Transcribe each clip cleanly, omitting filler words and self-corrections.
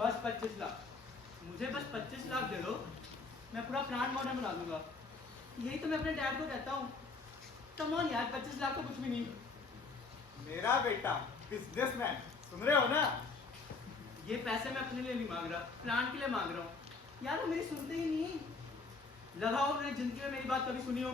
बस 25 लाख। मुझे बस 25 लाख दे दो, मैं पूरा प्लांट मॉडल बना दूंगा। यही तो मैं अपने डैड को कहता हूँ। कम ऑन यार, 25 लाख तो कुछ भी नहीं। मेरा बेटा बिजनेसमैन, सुन रहे हो ना? ये पैसे मैं अपने लिए नहीं मांग रहा, प्लांट के लिए मांग रहा हूँ। यार वो मेरी सुनते ही नहीं। लगाओ उन्होंने जिंदगी में मेरी बात कभी सुनी हो?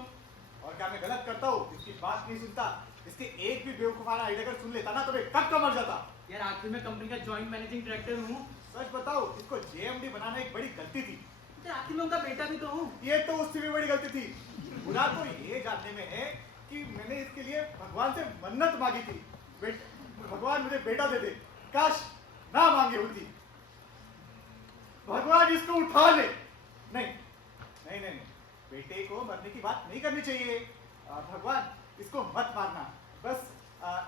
और क्या मैं गलत करता हूँ? इसकी बात नहीं सुनता। इसके एक भी बेवकूफाना आइडिया अगर सुन लेता ना तो मैं कब का मर जाता। यार आखिर मैं कंपनी का जॉइंट मैनेजिंग डायरेक्टर हूँ। सच बताओ, इसको जेएमडी बनाना एक बड़ी गलती थी। तो आखिर मैं उनका बेटा भी तो हूँ। ये तो उससे भी बड़ी गलती थी। बुरा तो ये जानने में है कि मैंने इसके लिए भगवान से मन्नत मांगी थी, भगवान मुझे बेटा दे दे। काश ना मांगी होती। भगवान इसको उठा ले। नहीं नहीं नहीं, बेटे को मरने की बात नहीं करनी चाहिए। भगवान इसको मत मारना, बस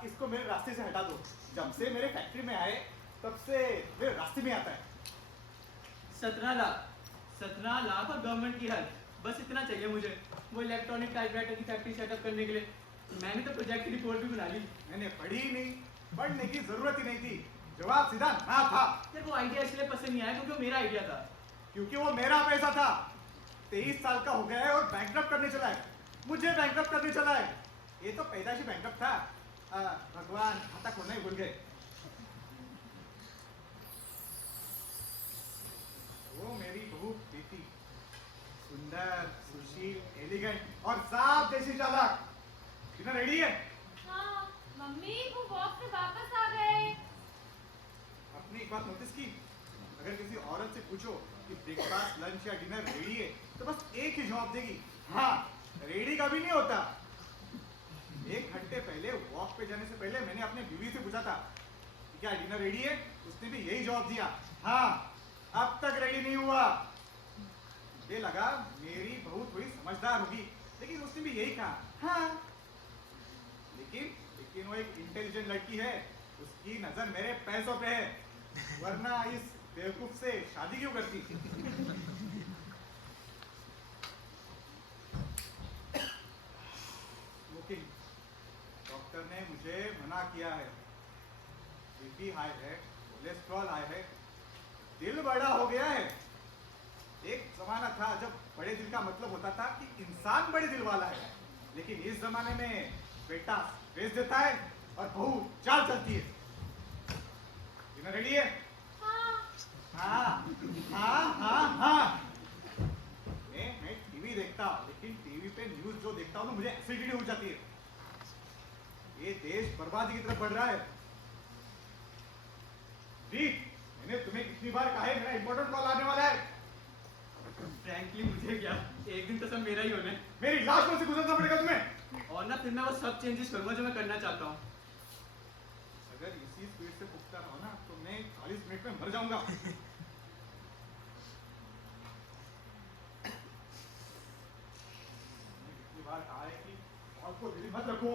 इसको मेरे रास्ते से हटा दो। जब से मेरे फैक्ट्री में आए तब से मेरे रास्ते में आता है। 17 लाख और गवर्नमेंट की हेल्प, बस इतना चाहिए मुझे। वो इलेक्ट्रॉनिक टाइपराइटर की फैक्ट्री सेटअप करने के लिए मैंने तो प्रोजेक्ट की रिपोर्ट भी बना ली। मैंने पढ़ी ही नहीं, पढ़ने की जरूरत ही नहीं थी। जवाब सीधा ना था। यार वो आइडिया इसलिए पसंद नहीं आया क्योंकि वो मेरा आइडिया था। क्योंकि वो मेरा पैसा था। 23 साल का हो गया है और बैंकरप्ट करने चला है। मुझे बैंकरप्ट करने चला है। ये तो पैदाइशी बैंकरप्ट था। भगवान खाता खोलना ही भूल गए। वो मेरी बहू बेटी, सुंदर, सुशील, एलिगेंट और साफ देसी चालाक। डिनर रेडी है? हाँ, मम्मी वो वॉक से वापस आ गए। अपनी एक बात नोटिस की, अगर किसी औरत से पूछो कि ब्रेकफास्ट, लंच या डिनर रेडी है तो बस एक ही जवाब देगी, हाँ। रेडी कभी नहीं होता। 1 घंटे पहले वॉक पे जाने से पहले मैंने अपने बीवी से पूछा था कि क्या डिनर रेडी है? उसने भी यही जवाब दिया, हाँ। अब तक रेडी नहीं हुआ। मुझे लगा मेरी बहू थोड़ी समझदार होगी, लेकिन उसने भी यही कहा, हाँ। लेकिन वो एक इंटेलिजेंट लड़की है। उसकी नजर मेरे पैसों पे है, वरना इस बेवकूफ से शादी क्यों करती? स्मोकिंग, डॉक्टर ने मुझे मना किया है। बीपी हाई है, कोलेस्ट्रॉल हाई है, दिल बड़ा हो गया है। एक जमाना था जब बड़े दिल का मतलब होता था कि इंसान बड़े दिल वाला है, लेकिन इस जमाने में बेटा बेच देता है और बहू चाल चलती है। डिनर रेडी है? हाँ। हाँ हाँ हाँ हाँ। मैं टीवी देखता, लेकिन टीवी पे न्यूज जो देखता हूँ ना मुझे एसिडिटी हो जाती है। ये देश बर्बादी की तरफ बढ़ रहा है। जी, मैंने तुम्हें कितनी बार कहा है मेरा इंपॉर्टेंट कॉल आने वाला है। फ्रैंकली मुझे क्या, एक दिन तो सब मेरा ही होना है। मेरी लाश में से गुजरना पड़ेगा तुम्हें। और ना फिर मैं वो सब चेंजेस करूंगा जो मैं करना चाहता हूँ। अगर इसी स्पीड से पुख्ता रहो ना तो मैं 40 मिनट में मर जाऊंगा। कितनी बार कहा है कि कॉल को दिल्ली मत रखो।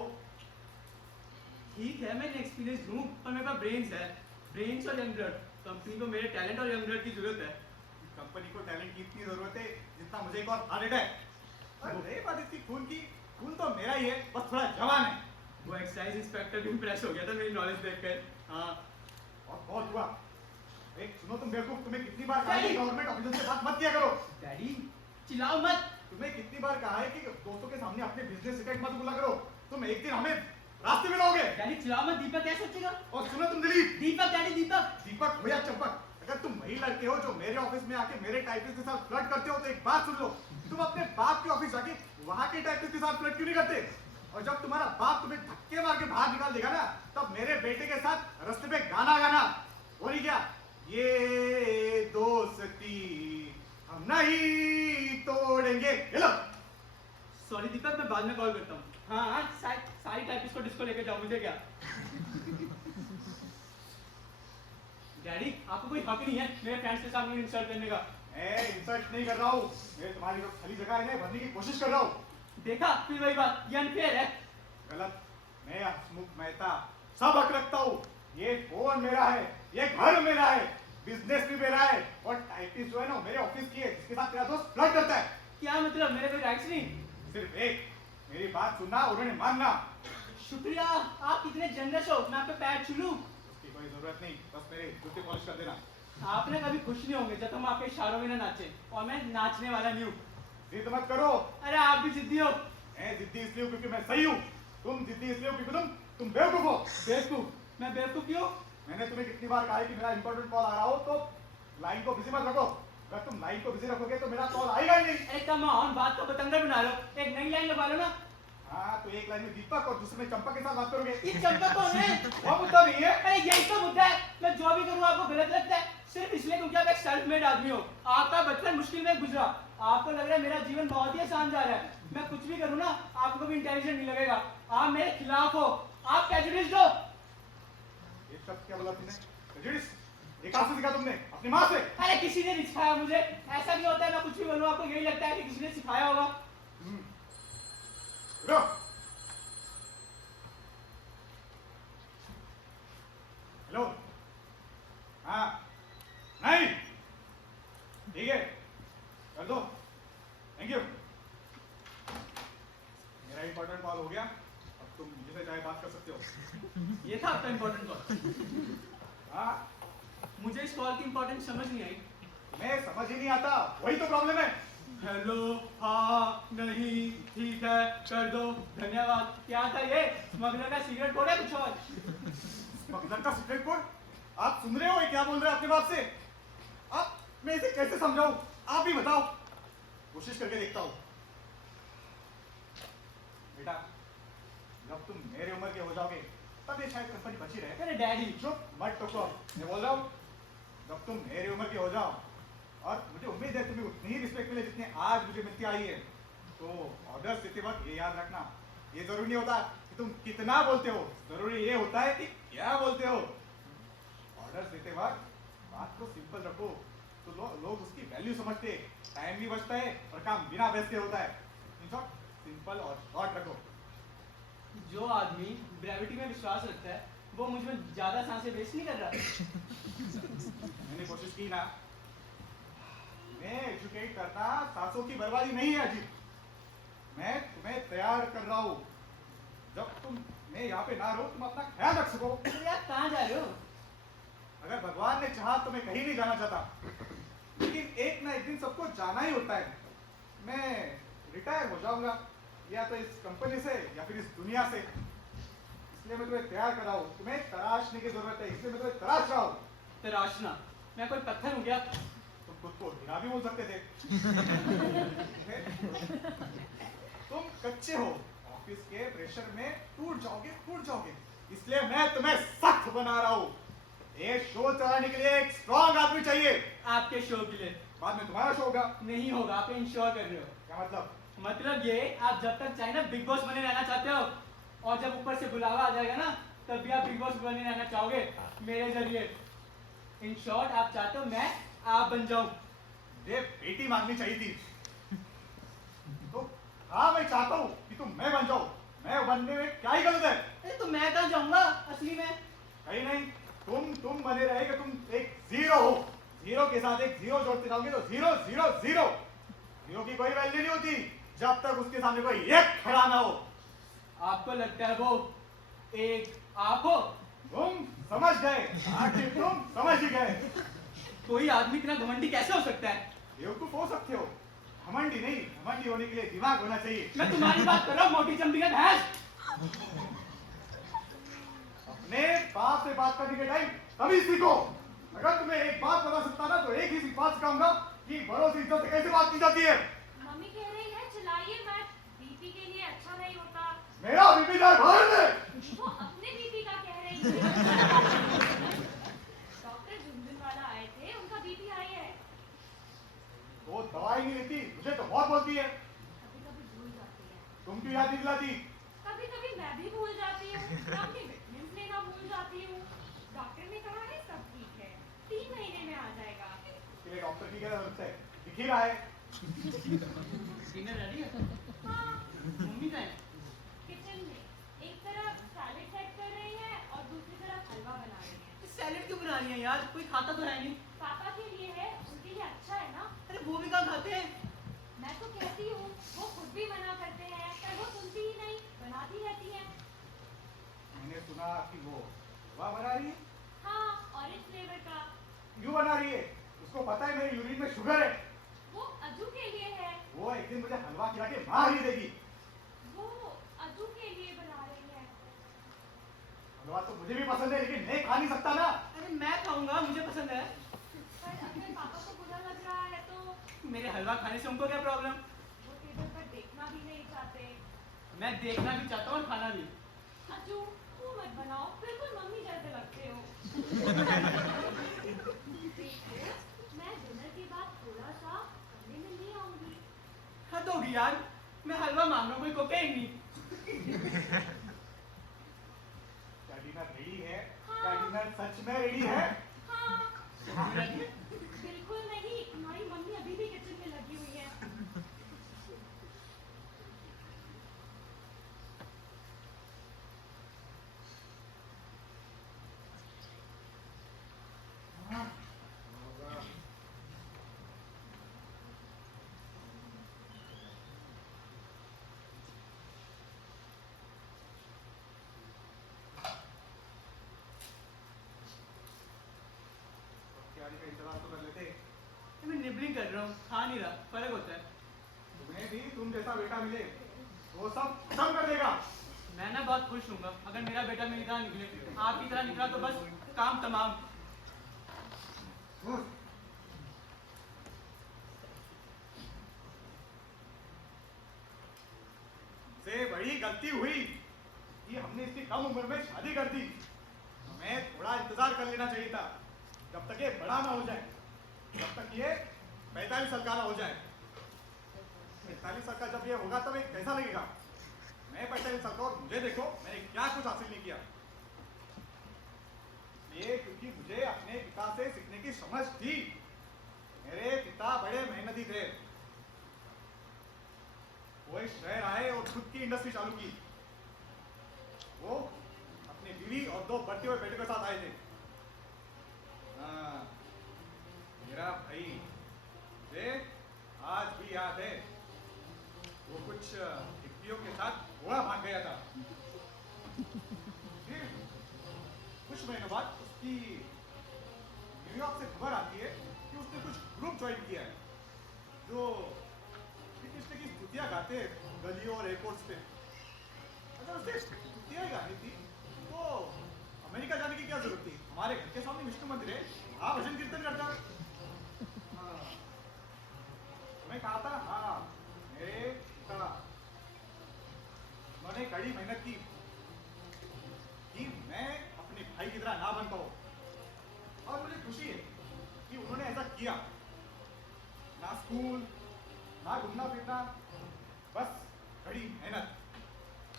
ठीक है, मैं एक्सपीरियंस हूँ पर मेरे पास ब्रेन्स है, ब्रेन्स और यंग ब्लड। कंपनी को मेरे टैलेंट और यंग ब्लड की जरूरत है। कंपनी को टैलेंट की इतनी जरूरत है जितना मुझे एक और हार्ट अटैक। और रही बात इसकी खून की, खून तो मेरा ही है, बस थोड़ा जवान है। वो एक्साइज इंस्पेक्टर भी इम्प्रेस हो गया था मेरी नॉलेज देखकर। हाँ। और बहुत हुआ। एक सुनो तुम बेवकूफ, तुम्हें कितनी बार कहा है कि गवर्नमेंट ऑफिसर से बात मत किया करो। डैडी चिल्लाओ मत। तुम्हें कितनी बार कहा है कि दोस्तों के सामने अपने बिजनेस सीक्रेट मत बोला करो। तुम एक दिन हमें रास्ते में लाओगे। डैडी चिल्लाओ मत, दीपक क्या सोचेगा? और सुनो तुम दिलीप, दीपक डैडी दीपक। दीपक हो या चंपक, अगर तुम वही लड़के हो जो मेरे ऑफिस में आके मेरे टाइपिस्ट के साथ फ्लर्ट करते हो तो एक बात सुन लो, तुम अपने बाप के ऑफिस जाके वहां के टाइपिस्ट के साथ फ्लर्ट क्यों नहीं करते? और जब तुम्हारा बाप तुम्हें धक्के मार के बाहर निकाल देगा ना, तब मेरे बेटे के साथ रास्ते पे गाना गाना। बोली क्या? ये दोस्ती हम नहीं तोड़ेंगे। हेलो। सॉरी दीपक, मैं बाद में कॉल करता हूँ। हाँ सारी टाइपिस्ट को डिस्को लेके जाओ, मुझे क्या। डैडी आपको कोई हक नहीं है मेरे फ्रेंड्स के सामने इंसल्ट करने का। मैं इंसल्ट नहीं कर रहा हूँ, मैं तुम्हारी जो खाली जगह है ना भरने की कोशिश कर रहा हूँ। देखा फिर वही बात, ये अनफेयर है। गलत। मैं हसमुख मेहता सब हक रखता हूँ। ये फोन मेरा है, ये घर मेरा है, बिजनेस भी मेरा है, और टाइपिस्ट जो है ना मेरे ऑफिस की है, जिसके साथ तेरा दोस्त फ्लर्ट करता है। क्या मतलब, मेरे कोई राइट्स नहीं? सिर्फ एक, मेरी बात सुनना और उन्हें मानना। शुक्रिया, आप कितने जनरस हो। मैं आपके पैर छू लूं? उसकी कोई जरूरत नहीं, बस मेरे जूते पॉलिश कर देना। आपने कभी खुश नहीं होंगे जब हम आपके इशारों में ना नाचे, और मैं नाचने वाला नहीं हूँ। जिद मत करो। अरे आप भी जिद्दी हो। मैं जिद्दी इसलिए हूँ क्योंकि मैं सही हूँ, तुम जिद्दी इसलिए हो क्योंकि तुम बेवकूफ हो। बेवकूफ? मैं बेवकूफ क्यों? मैंने तुम्हें कितनी बार कहा है कि मेरा इंपॉर्टेंट कॉल आ रहा हो तो लाइन को बिजी मत रखो। अगर तुम लाइन को बिजी रखोगे तो मेरा कॉल आएगा ही नहीं। अरे कम ऑन, बात को बतंगड़ बना लो, एक नई लाइन लगा लो ना। हाँ, तो एक लाइन में दीपक और दूसरे में चंपा के साथ बात करोगे। ये चंपा कौन है? वो मुद्दा नहीं है। अरे यही तो मुद्दा है। मैं जो भी करूँ आपको गलत लगता है, सिर्फ इसलिए क्योंकि आप एक सेल्फ मेड आदमी हो। आपका बचपन मुश्किल में गुजरा, आपको लग रहा है मेरा जीवन बहुत ही आसान जा रहा है। मैं कुछ भी करूँ ना, आपको भी इंटेलिजेंट नहीं लगेगा। आप मेरे खिलाफ हो, आप प्रेजुडिस्ड हो। ये शब्द क्या बोला तुमने? प्रेजुडिस? ये कहाँ से सीखा तुमने? अपनी माँ से? अरे किसी ने नहीं सिखाया मुझे। ऐसा नहीं होता है, मैं कुछ भी बोलूँ आपको यही लगता है कि किसी ने सिखाया होगा। रुको। हेलो। हाँ। नहीं। ठीक है, कर दो। Thank you. मेरा इंपॉर्टेंट कॉल हो गया, अब तुम मुझे चाहे बात कर सकते हो। ये था आपका इम्पोर्टेंट कॉल? हाँ, मुझे इस कॉल की इम्पोर्टेंस समझ नहीं आई। मैं समझ ही नहीं आता, वही तो प्रॉब्लम है। हेलो, हाँ, नहीं, ठीक है, कर दो, धन्यवाद। क्या था ये? स्मगलर का सिगरेट कोड है कुछ और? स्मगलर का सिगरेट कोड? आप सुन रहे हो ये क्या बोल रहे हैं अपने बाप से? आप, मैं इसे कैसे समझाऊं? आप ही बताओ। कोशिश करके देखता हूं। बेटा, जब तुम मेरे उम्र के हो जाओगे तब ये शायद कंपनी बची रहे। अरे डैडी, चुप मत टोको, मैं बोल रहा हूँ जब तुम मेरी उम्र के हो जाओ और मुझे उम्मीद है तुम्हें उतनी ही रिस्पेक्ट मिले जितनी आज मुझे मिलती आई है, तो ऑर्डर देते वक्त ये याद रखना, ये जरूरी नहीं होता कि तुम कितना बोलते हो, जरूरी ये होता है कि क्या बोलते हो। ऑर्डर देते वक्त बात को सिंपल रखो तो लोग उसकी वैल्यू समझते, टाइम भी बचता है और काम बिना बहस के होता है। इन शॉर्ट, सिंपल और शॉर्ट रखो। जो आदमी ग्रेविटी में विश्वास रखता है वो मुझ में ज्यादा सांसें वेस्ट नहीं कर रहा। मैंने कोशिश की ना, मैं एजुकेट करना सांसों की बर्बादी नहीं है अजीब, मैं तुम्हें तैयार कर रहा हूँ। जब तुम मैं यहाँ पे ना रहो तुम अपना ख्याल रख सको। अरे आप कहाँ जा रहे हो? अगर भगवान ने चाहा तो मैं कहीं नहीं जाना चाहता, लेकिन एक ना एक दिन सबको जाना ही होता है। मैं रिटायर हो जाऊंगा, या तो इस कंपनी से या फिर इस दुनिया से, इसलिए मैं तुम्हें तैयार कर रहा हूँ। तुम्हें तराशने की जरूरत है, इसलिए मैं तुम्हें तराश रहा हूँ। तराशना? मैं कोई पत्थर हूँ क्या? तुम खुद को हीरा भी बोल सकते थे। तुम कच्चे हो, ऑफिस के प्रेशर में टूट जाओगे, इसलिए मैं तुम्हें सख्त बना रहा हूँ। ये शो चलाने के लिए एक स्ट्रॉन्ग आदमी चाहिए। आपके शो के लिए? बाद में तुम्हारा शो होगा। नहीं होगा, आप इंश्योर कर रहे हो? क्या मतलब? मतलब ये, आप जब तक चाहे ना बिग बॉस बने रहना चाहते हो, और जब ऊपर से बुलावा आ जाएगा ना तब भी आप बिग बॉस बने रहना चाहोगे मेरे जरिए। इन शॉर्ट, आप चाहते हो मैं आप बन जाऊं। ये बेटी मांगनी चाहिए थी। तो हाँ, मैं चाहता हूँ कि तुम मैं बन जाओ। मैं बनने में क्या ही गलत है? अरे तो मैं कहाँ जाऊंगा असली में? कहीं नहीं, तुम बने रहेगे। तुम एक जीरो हो, जीरो के साथ एक जीरो जोड़ते जाओगे तो जीरो जीरो जीरो। जीरो की कोई वैल्यू नहीं होती जब तक उसके सामने कोई एक खड़ा ना हो। आपको लगता है वो एक आप हो? तुम समझ गए, आखिर तुम समझ ही गए। कोई आदमी इतना घमंडी कैसे हो सकता है? बेवकूफ हो सकते हो, घमंडी नहीं। घमंडी होने के लिए दिमाग होना चाहिए। मैं तुम्हारी बात कर रहा हूँ, मोटी चमड़ी का भैंस। अपने बाप से बात करने के टाइम तभी सीखो। अगर तुम्हें एक बात बता सकता ना तो एक ही बात सिखाऊंगा कि बड़ों से इज्जत से कैसे बात की जाती है। मम्मी कह रही है चिल्लाइए मत, बीपी के लिए अच्छा नहीं होता। मेरा बीपी जाए बाहर में। वो अपने बीपी का कह रही है। डॉक्टर झुनझुनवाला आए थे, उनका बीपी हाई है। वो दवाई नहीं लेती, मुझे तो बहुत बोलती है। कभी कभी भूल जाती है। तुम क्यों याद नहीं दिलाती? कभी कभी मैं भी भूल जाती हूँ, अपनी विटामिन लेना भूल जाती हूँ। डॉक्टर ने कहा है सब ठीक है, 3 महीने में आ जाएगा। उसके लिए डॉक्टर की क्या जरूरत है? दिख ही रहा है। डिनर रेडी है? हाँ, मम्मी का है? किचन में एक तरफ सैलेड सेट कर रही है और दूसरी तरफ हलवा बना रही है। सैलेड क्यों बना रही है यार? कोई खाता तो है नहीं। पापा के लिए है, उनके लिए अच्छा है ना। अरे वो भी कहाँ खाते हैं? मैं तो कहती हूँ, वो खुद भी मना करते हैं पर वो सुनती ही नहीं, बनाती रहती है। मैंने सुना कि वो हलवा बना रही है। हाँ, ऑरेंज फ्लेवर का। क्यों बना रही उसको पता है मेरी यूरिन में शुगर है। वो अज्जू के लिए है। वो एक दिन मुझे हलवा खिला के मार ही देगी। वो अज्जू के लिए बना रही है। हलवा तो मुझे भी पसंद है, लेकिन मैं खा नहीं सकता ना। अरे मैं खाऊंगा, मुझे पसंद है। पर अगर पापा को बुरा लग रहा है तो मेरे हलवा खाने से उनको क्या प्रॉब्लम? वो टेबल पर देखना भी नहीं चाहते। मैं देखना भी चाहता हूँ और खाना भी। अज्जू तू मत बनाओ, बिल्कुल मम्मी जैसे लगते हो। देखो, मैं डिनर के बाद थोड़ा सा कमरे में ले आऊंगी। हद होगी यार, मैं हलवा मांग रहा हूँ, कोई कोकेन नहीं। क्या डिनर रेडी है? हाँ। क्या डिनर सच में रेडी है? हाँ। बिल्कुल नहीं, तुम्हारी मम्मी अभी भी किचन में लगी हुई है। हाँ, होगा। तैयारी का इंतजार तो कर लेते। मैं निबलिंग कर रहा हूँ, खा नहीं रहा, फर्क होता है। तुम्हें भी तुम जैसा बेटा मिले, वो सब खत्म कर देगा। मैं ना बहुत खुश हूँगा अगर मेरा बेटा मेरी तरह निकले। आपकी तरह निकला तो बस काम तमाम। खुश। से बड़ी गलती हुई कि हमने इसकी कम उम्र में शादी कर दी। हमें थोड़ा इंतजार कर लेना चाहिए था, जब तक ये बड़ा ना हो जाए, जब तक ये 45 साल का ना हो जाए। 45 साल का जब ये होगा तब ये कैसा लगेगा? मैं 45 साल का और मुझे देखो, मैंने क्या कुछ हासिल नहीं किया। ये क्योंकि मुझे अपने पिता से सीखने की समझ थी। मेरे पिता बड़े मेहनती थे। वो इस शहर आए और खुद की इंडस्ट्री चालू की। वो अपनी बीवी और 2 बढ़ते हुए बेटे के साथ आए थे। हाँ, मेरा भाई मुझे आज भी याद है, वो कुछ हिप्पियों के साथ गोवा भाग गया था। फिर कुछ महीनों बाद उसकी न्यूयॉर्क से खबर आती है कि उसने कुछ ग्रुप ज्वाइन किया है, जो कृष्ण की स्तुतियां गाते हैं गलियों और एयरपोर्ट्स पे। अगर उसे स्तुतियां गानी थी तो अमेरिका जाने की क्या जरूरत थी? हमारे घर के सामने विष्णु मंदिर है, वहां भजन कीर्तन करता। हाँ, मैं कहा था, हाँ मेरे पिता, उन्होंने कड़ी मेहनत की कि मैं अपने भाई की तरह ना बन पाऊं, और मुझे खुशी है कि उन्होंने ऐसा किया। ना स्कूल, ना घूमना फिरना, बस कड़ी मेहनत।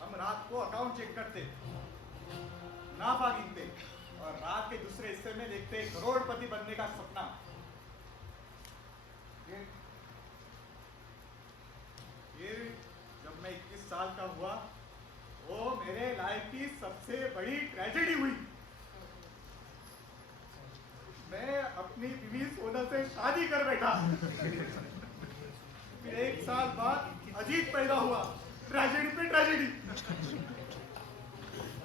हम रात को अकाउंट चेक करते, मुनाफा गिनते, और रात के दूसरे हिस्से में देखते करोड़पति बनने का सपना। फिर जब मैं 21 साल का हुआ, वो मेरे लाइफ की सबसे बड़ी ट्रेजेडी हुई। मैं अपनी बीवी सोना से शादी कर बैठा। फिर 1 साल बाद अजीत पैदा हुआ, ट्रेजेडी पे ट्रेजेडी।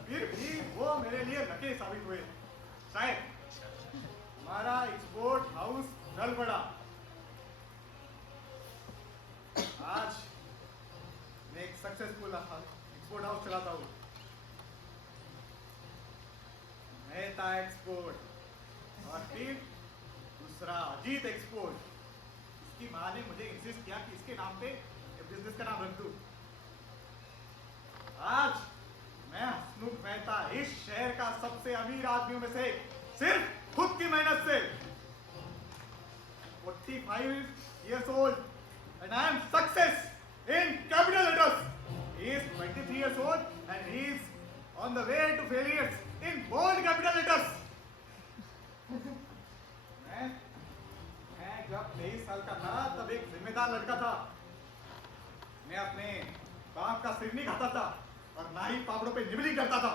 फिर भी वो मेरे लिए लकी साबित हुए। शायद हमारा एक्सपोर्ट हाउस चल पड़ा। आज मैं एक सक्सेसफुल एक्सपोर्ट हाउस चलाता हूँ। मेहता एक्सपोर्ट, और फिर दूसरा अजीत एक्सपोर्ट। इसकी माँ ने मुझे इंसिस्ट किया कि इसके नाम पे बिजनेस का नाम रख दूं। आज मैं हसमुख मेहता इस शहर का सबसे अमीर आदमियों में से सिर्फ खुद की मेहनत से 45 years old and I am success in capital letters. He is 23 years old and he is on the way to failures in bold capital letters. मैं जब 23 साल का था तब एक जिम्मेदार लड़का था। मैं अपने बाप का सिर नहीं खाता था और ना ही पापड़ों पे निबलिंग करता था।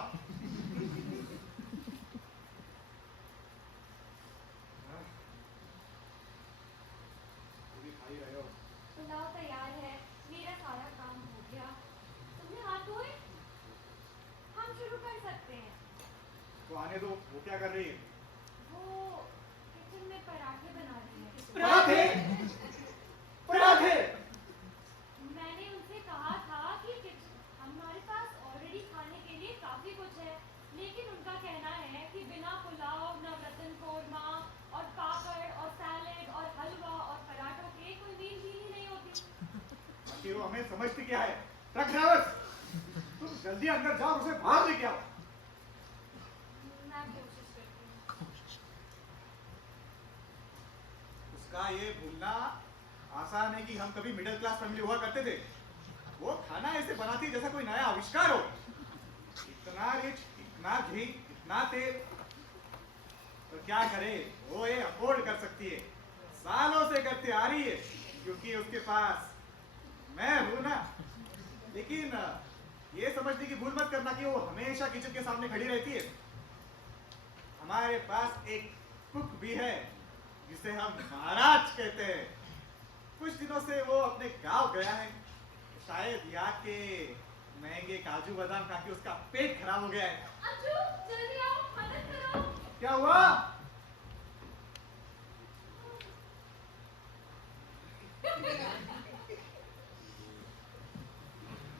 खाई रहे हो? पुलाव तैयार है, मेरा सारा काम हो गया। तुमने हाथ धोए? हम शुरू कर सकते हैं। तो आने दो, वो क्या कर रही है? वो किचन में पराठे बना रही है। आखिर वो हमें समझती क्या है? ट्रक ड्राइवर, तुम जल्दी अंदर जाओ, उसे बाहर लेके आओ। मैं कोशिश करती हूँ। उसका ये भूलना आसान है कि हम कभी मिडिल क्लास फैमिली हुआ करते थे। वो खाना ऐसे बनाती जैसा कोई नया आविष्कार हो। इतना रिच, इतना घी, इतना तेल, तो क्या करे, वो ये अफोर्ड कर सकती है, सालों से करती आ रही है, क्योंकि उसके पास मैं हूं ना। लेकिन ये समझने की भूल मत करना कि वो हमेशा किचन के सामने खड़ी रहती है। हमारे पास एक कुक भी है जिसे हम महाराज कहते हैं। कुछ दिनों से वो अपने गांव गया है। शायद यहाँ के महंगे काजू बादाम खा के उसका पेट खराब हो गया है। अज्जू, जल्दी आओ, मदद करो। क्या हुआ?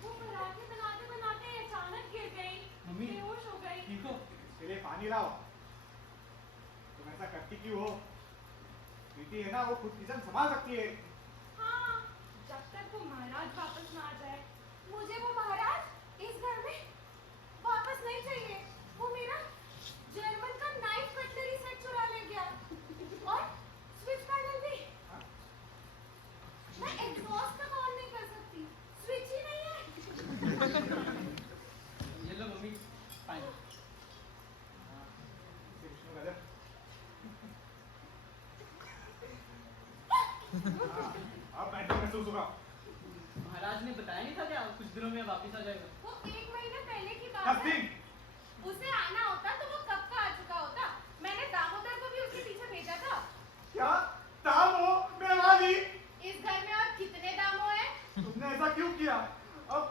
वो पराठे बनाते बनाते अचानक गिर गई, मम्मी। बेहोश हो गई। ठीक हो? इसके लिए पानी लाओ। तुम ऐसा करती क्यों हो? बेटी है ना, वो खुद किचन संभाल सकती है। हाँ, जब तक वो महाराज वापस ना आ जाए। मुझे वो महाराज इस घर में वापस नहीं चाहिए। वो मेरा जर्मन का नाइफ कटलरी सेट चुरा ले गया और स्विच पैनल भी। मैं एग्जॉस्ट तक ऑन नहीं कर सकती, स्विच ही नहीं है। ये लो मम्मी, पानी। इसे विष्णु गजब। अब बैठो, महसूस होगा। महाराज ने बताया नहीं था क्या कुछ दिनों में वापस आ जाएगा? वो 1 महीने पहले की बात 10 है। दिन। उसे आना होता तो वो कब का आ चुका होता। मैंने दामोदर को भी उसके पीछे भेजा था। क्या दाम हो मेहरबानी? इस घर में और कितने दामो हैं? तुमने ऐसा क्यों किया? अब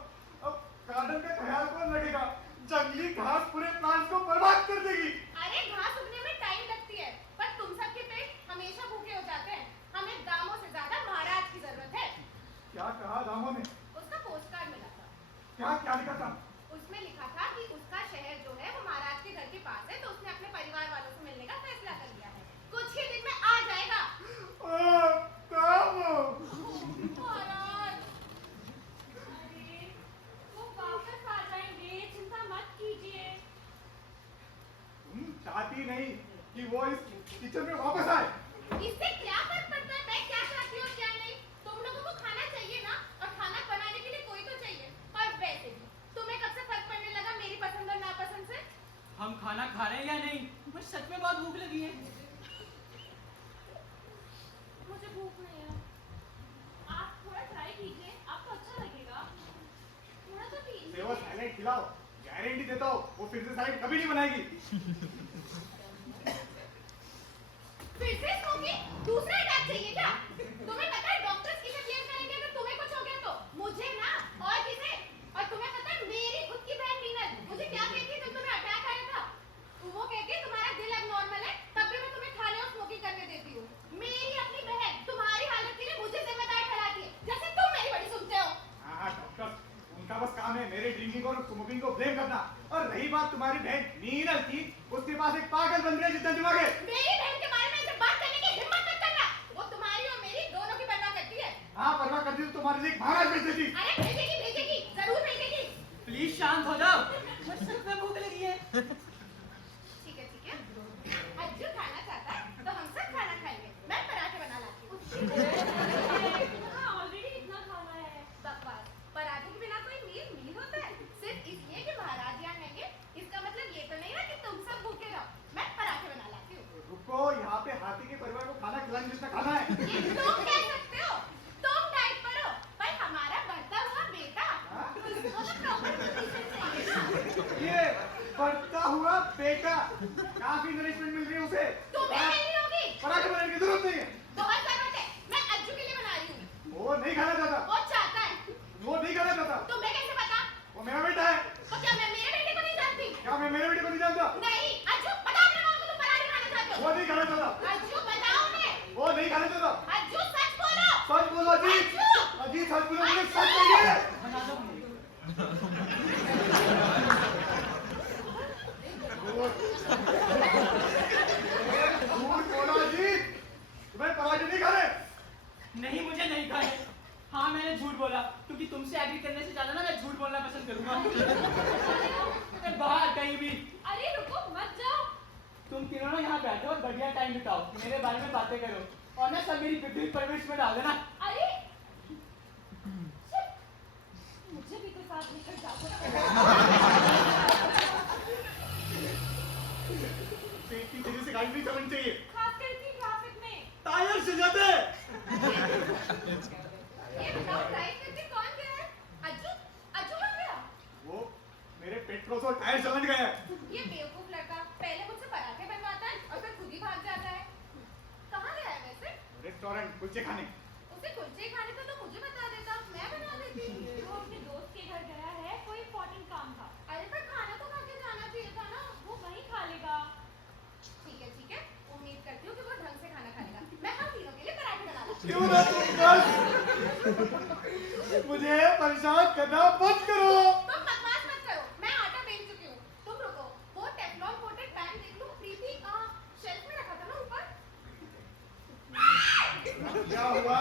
गार्डन का ख्याल कौन रखेगा? जंगली घास पूरे प्लांट को बर्बाद कर देगी। अरे घास उगने में टाइम लगती है, पर तुम सबके पेट हमेशा भूखे हो जाते हैं। हमें दामों से ज्यादा महाराज की जरूरत है। क्या कहा दामों ने? उसका पोस्ट कार्ड मिला था। क्या क्या लिखा था? उसमें लिखा था कि उसका शहर जो है वो महाराज के घर के पास है, तो उसने अपने परिवार वालों से मिलने का फैसला कर लिया है। कुछ ही दिन में आ जाएगा। दामों। महाराज, अरे वो वापस आ जाएंगे, चिंता मत कीजिए। तुम चाहती नहीं कि वो इस किचन में वापस आए? इससे क्या फर्क पड़ता है मैं क्या चाहती हूँ क्या नहीं? तुम लोगों को खाना चाहिए ना, और खाना बनाने के लिए कोई तो चाहिए। और वैसे भी तुम्हें कब से फर्क पड़ने लगा मेरी पसंद और नापसंद से? हम खाना खा रहे हैं या नहीं? मुझे सच में बहुत भूख लगी है। मुझे भूख नहीं है। आप थोड़ा ट्राई कीजिए, आपको अच्छा लगेगा। थोड़ा तो उसे वो कीजिए। सैलेड खिलाओ, गारंटी देता हूँ वो फिर से सैलेड कभी नहीं बनाएगी। फिर से स्मोकिंग? दूसरा अटैक चाहिए क्या? तुम्हें पता है डॉक्टर्स किसे क्लियर करेंगे अगर तुम्हें कुछ हो गया तो? मुझे ना, और किसे? और तुम्हें पता है मेरी खुद की बहन मीनल मुझे क्या कहती है जब तुम्हें अटैक आया था? वो कहती है तुम्हारा दिल अब नॉर्मल है, तब भी मैं तुम्हें खाने और स्मोकिंग करने देती हूँ। मेरी अपनी बहन तुम्हारी हालत के लिए मुझे जिम्मेदार ठहराती है, जैसे तुम मेरी बड़ी सुनते हो। हाँ डॉक्टर, उनका बस काम है मेरे ड्रिंकिंग और स्मोकिंग को ब्लेम करना। और रही बात तुम्हारी बहन मीनल की, उसके पास एक पागल बंदे जितना दिमाग है। मेरी बहन के बारे में ऐसे बात करने की हिम्मत मत करना। वो तुम्हारी और मेरी दोनों की परवाह करती है। हाँ परवाह करती तो तुम्हारे लिए एक महाराज भेज देती। अरे भेजेगी भेजेगी, जरूर भेजेगी। प्लीज शांत हो जाओ, मुझे सच में भूख लगी है। ठीक है ठीक है। अज्जू खाना चाहता है तो हम सब खाना खाएंगे। मैं पराठे बना लाती हूँ। हाँ ऑलरेडी इतना खाना है। बकवास, पराठे के बिना कोई मील होता है? सिर्फ इसलिए कि महाराज यहाँ रहेंगे, इसका मतलब ये तो नहीं ना कि तुम सब भूखे रहो। मैं पराठे बना लाती हूँ। रुको, यहाँ पे हाथी के परिवार को खाना खिलाने जितना खाना है। ये तुम कह सकते हो, तुम डाइट पर हो, पर हमारा बढ़ता हुआ बेटा उसको तो प्रॉपर न्यूट्रिशन चाहिए। ये बढ़ता हुआ बेटा, काफी नरिशमेंट मिल रही है उसे। तुम्हें नहीं होगी। पराठे बनाने की जरूरत नहीं है। बहुत जरूरत है, मैं अज्जू के लिए बना रही हूँ। वो नहीं खाना चाहता। वो चाहता है। वो नहीं खाना चाहता। तुम्हें कैसे पता? वो मेरा बेटा है। तो क्या मैं मेरे बेटे को नहीं जानती? क्या मैं मेरे बेटे को नहीं जानता? नहीं, अज्जू बताओ अपने माँ को तुम पराठे खाना चाहते हो। वो नहीं खाना चाहता। अज्जू बताओ उन्हें। वो नहीं खाना चाहता। अज्जू मैंने झूठ बोला क्योंकि तुमसे एग्री करने से ज्यादा ना मैं झूठ बोलना पसंद करूंगा। बाहर कहीं भी। अरे रुको मत जाओ। तुम तीनों ना यहाँ बैठो और बढ़िया टाइम बिताओ, मेरे बारे में बातें करो और ना सब मेरी विपरीत परवरिश में डाल देना। अरे शिट, मुझे भी तो साथ लेकर जाओ। सेफ्टी वजह से गाड़ी नहीं चलनी चाहिए, खास करके ट्रैफिक में। टायर से जाते हैं। ये बताओ ड्राइव करके कौन गया है? अज्जू अज्जू कहाँ गया? वो मेरे पेट्रोल और टायर चलन गए हैं। ये बेवकूफ लड़का पहले मुझसे पराठे बनवाता है और फिर खुद ही भाग जाता है। कहाँ गया है वैसे? रेस्टोरेंट कुलचे खाने। उसे कुलचे खाने का तो मुझे बता देता, मैं बना देती। वो अपने दोस्त के घर गया है, कोई इम्पोर्टेंट काम था। अरे पर खाना तो खा के जाना चाहिए था ना, वो वहीं खा लेगा। ठीक है, उम्मीद करती हूँ कि वो ढंग से खाना खाएगा। मैं हम तीनों के लिए पराठे बना लाती हूँ। क्यों ना तुम बस मुझे परेशान करना बंद करो। तुम बकवास मत करो, मैं आटा बेच चुकी हूँ। तुम रुको, वो टेफ्लॉन कोटेड पैन देख लो, प्रीति शेल्फ में रखा था ना ऊपर। क्या हुआ?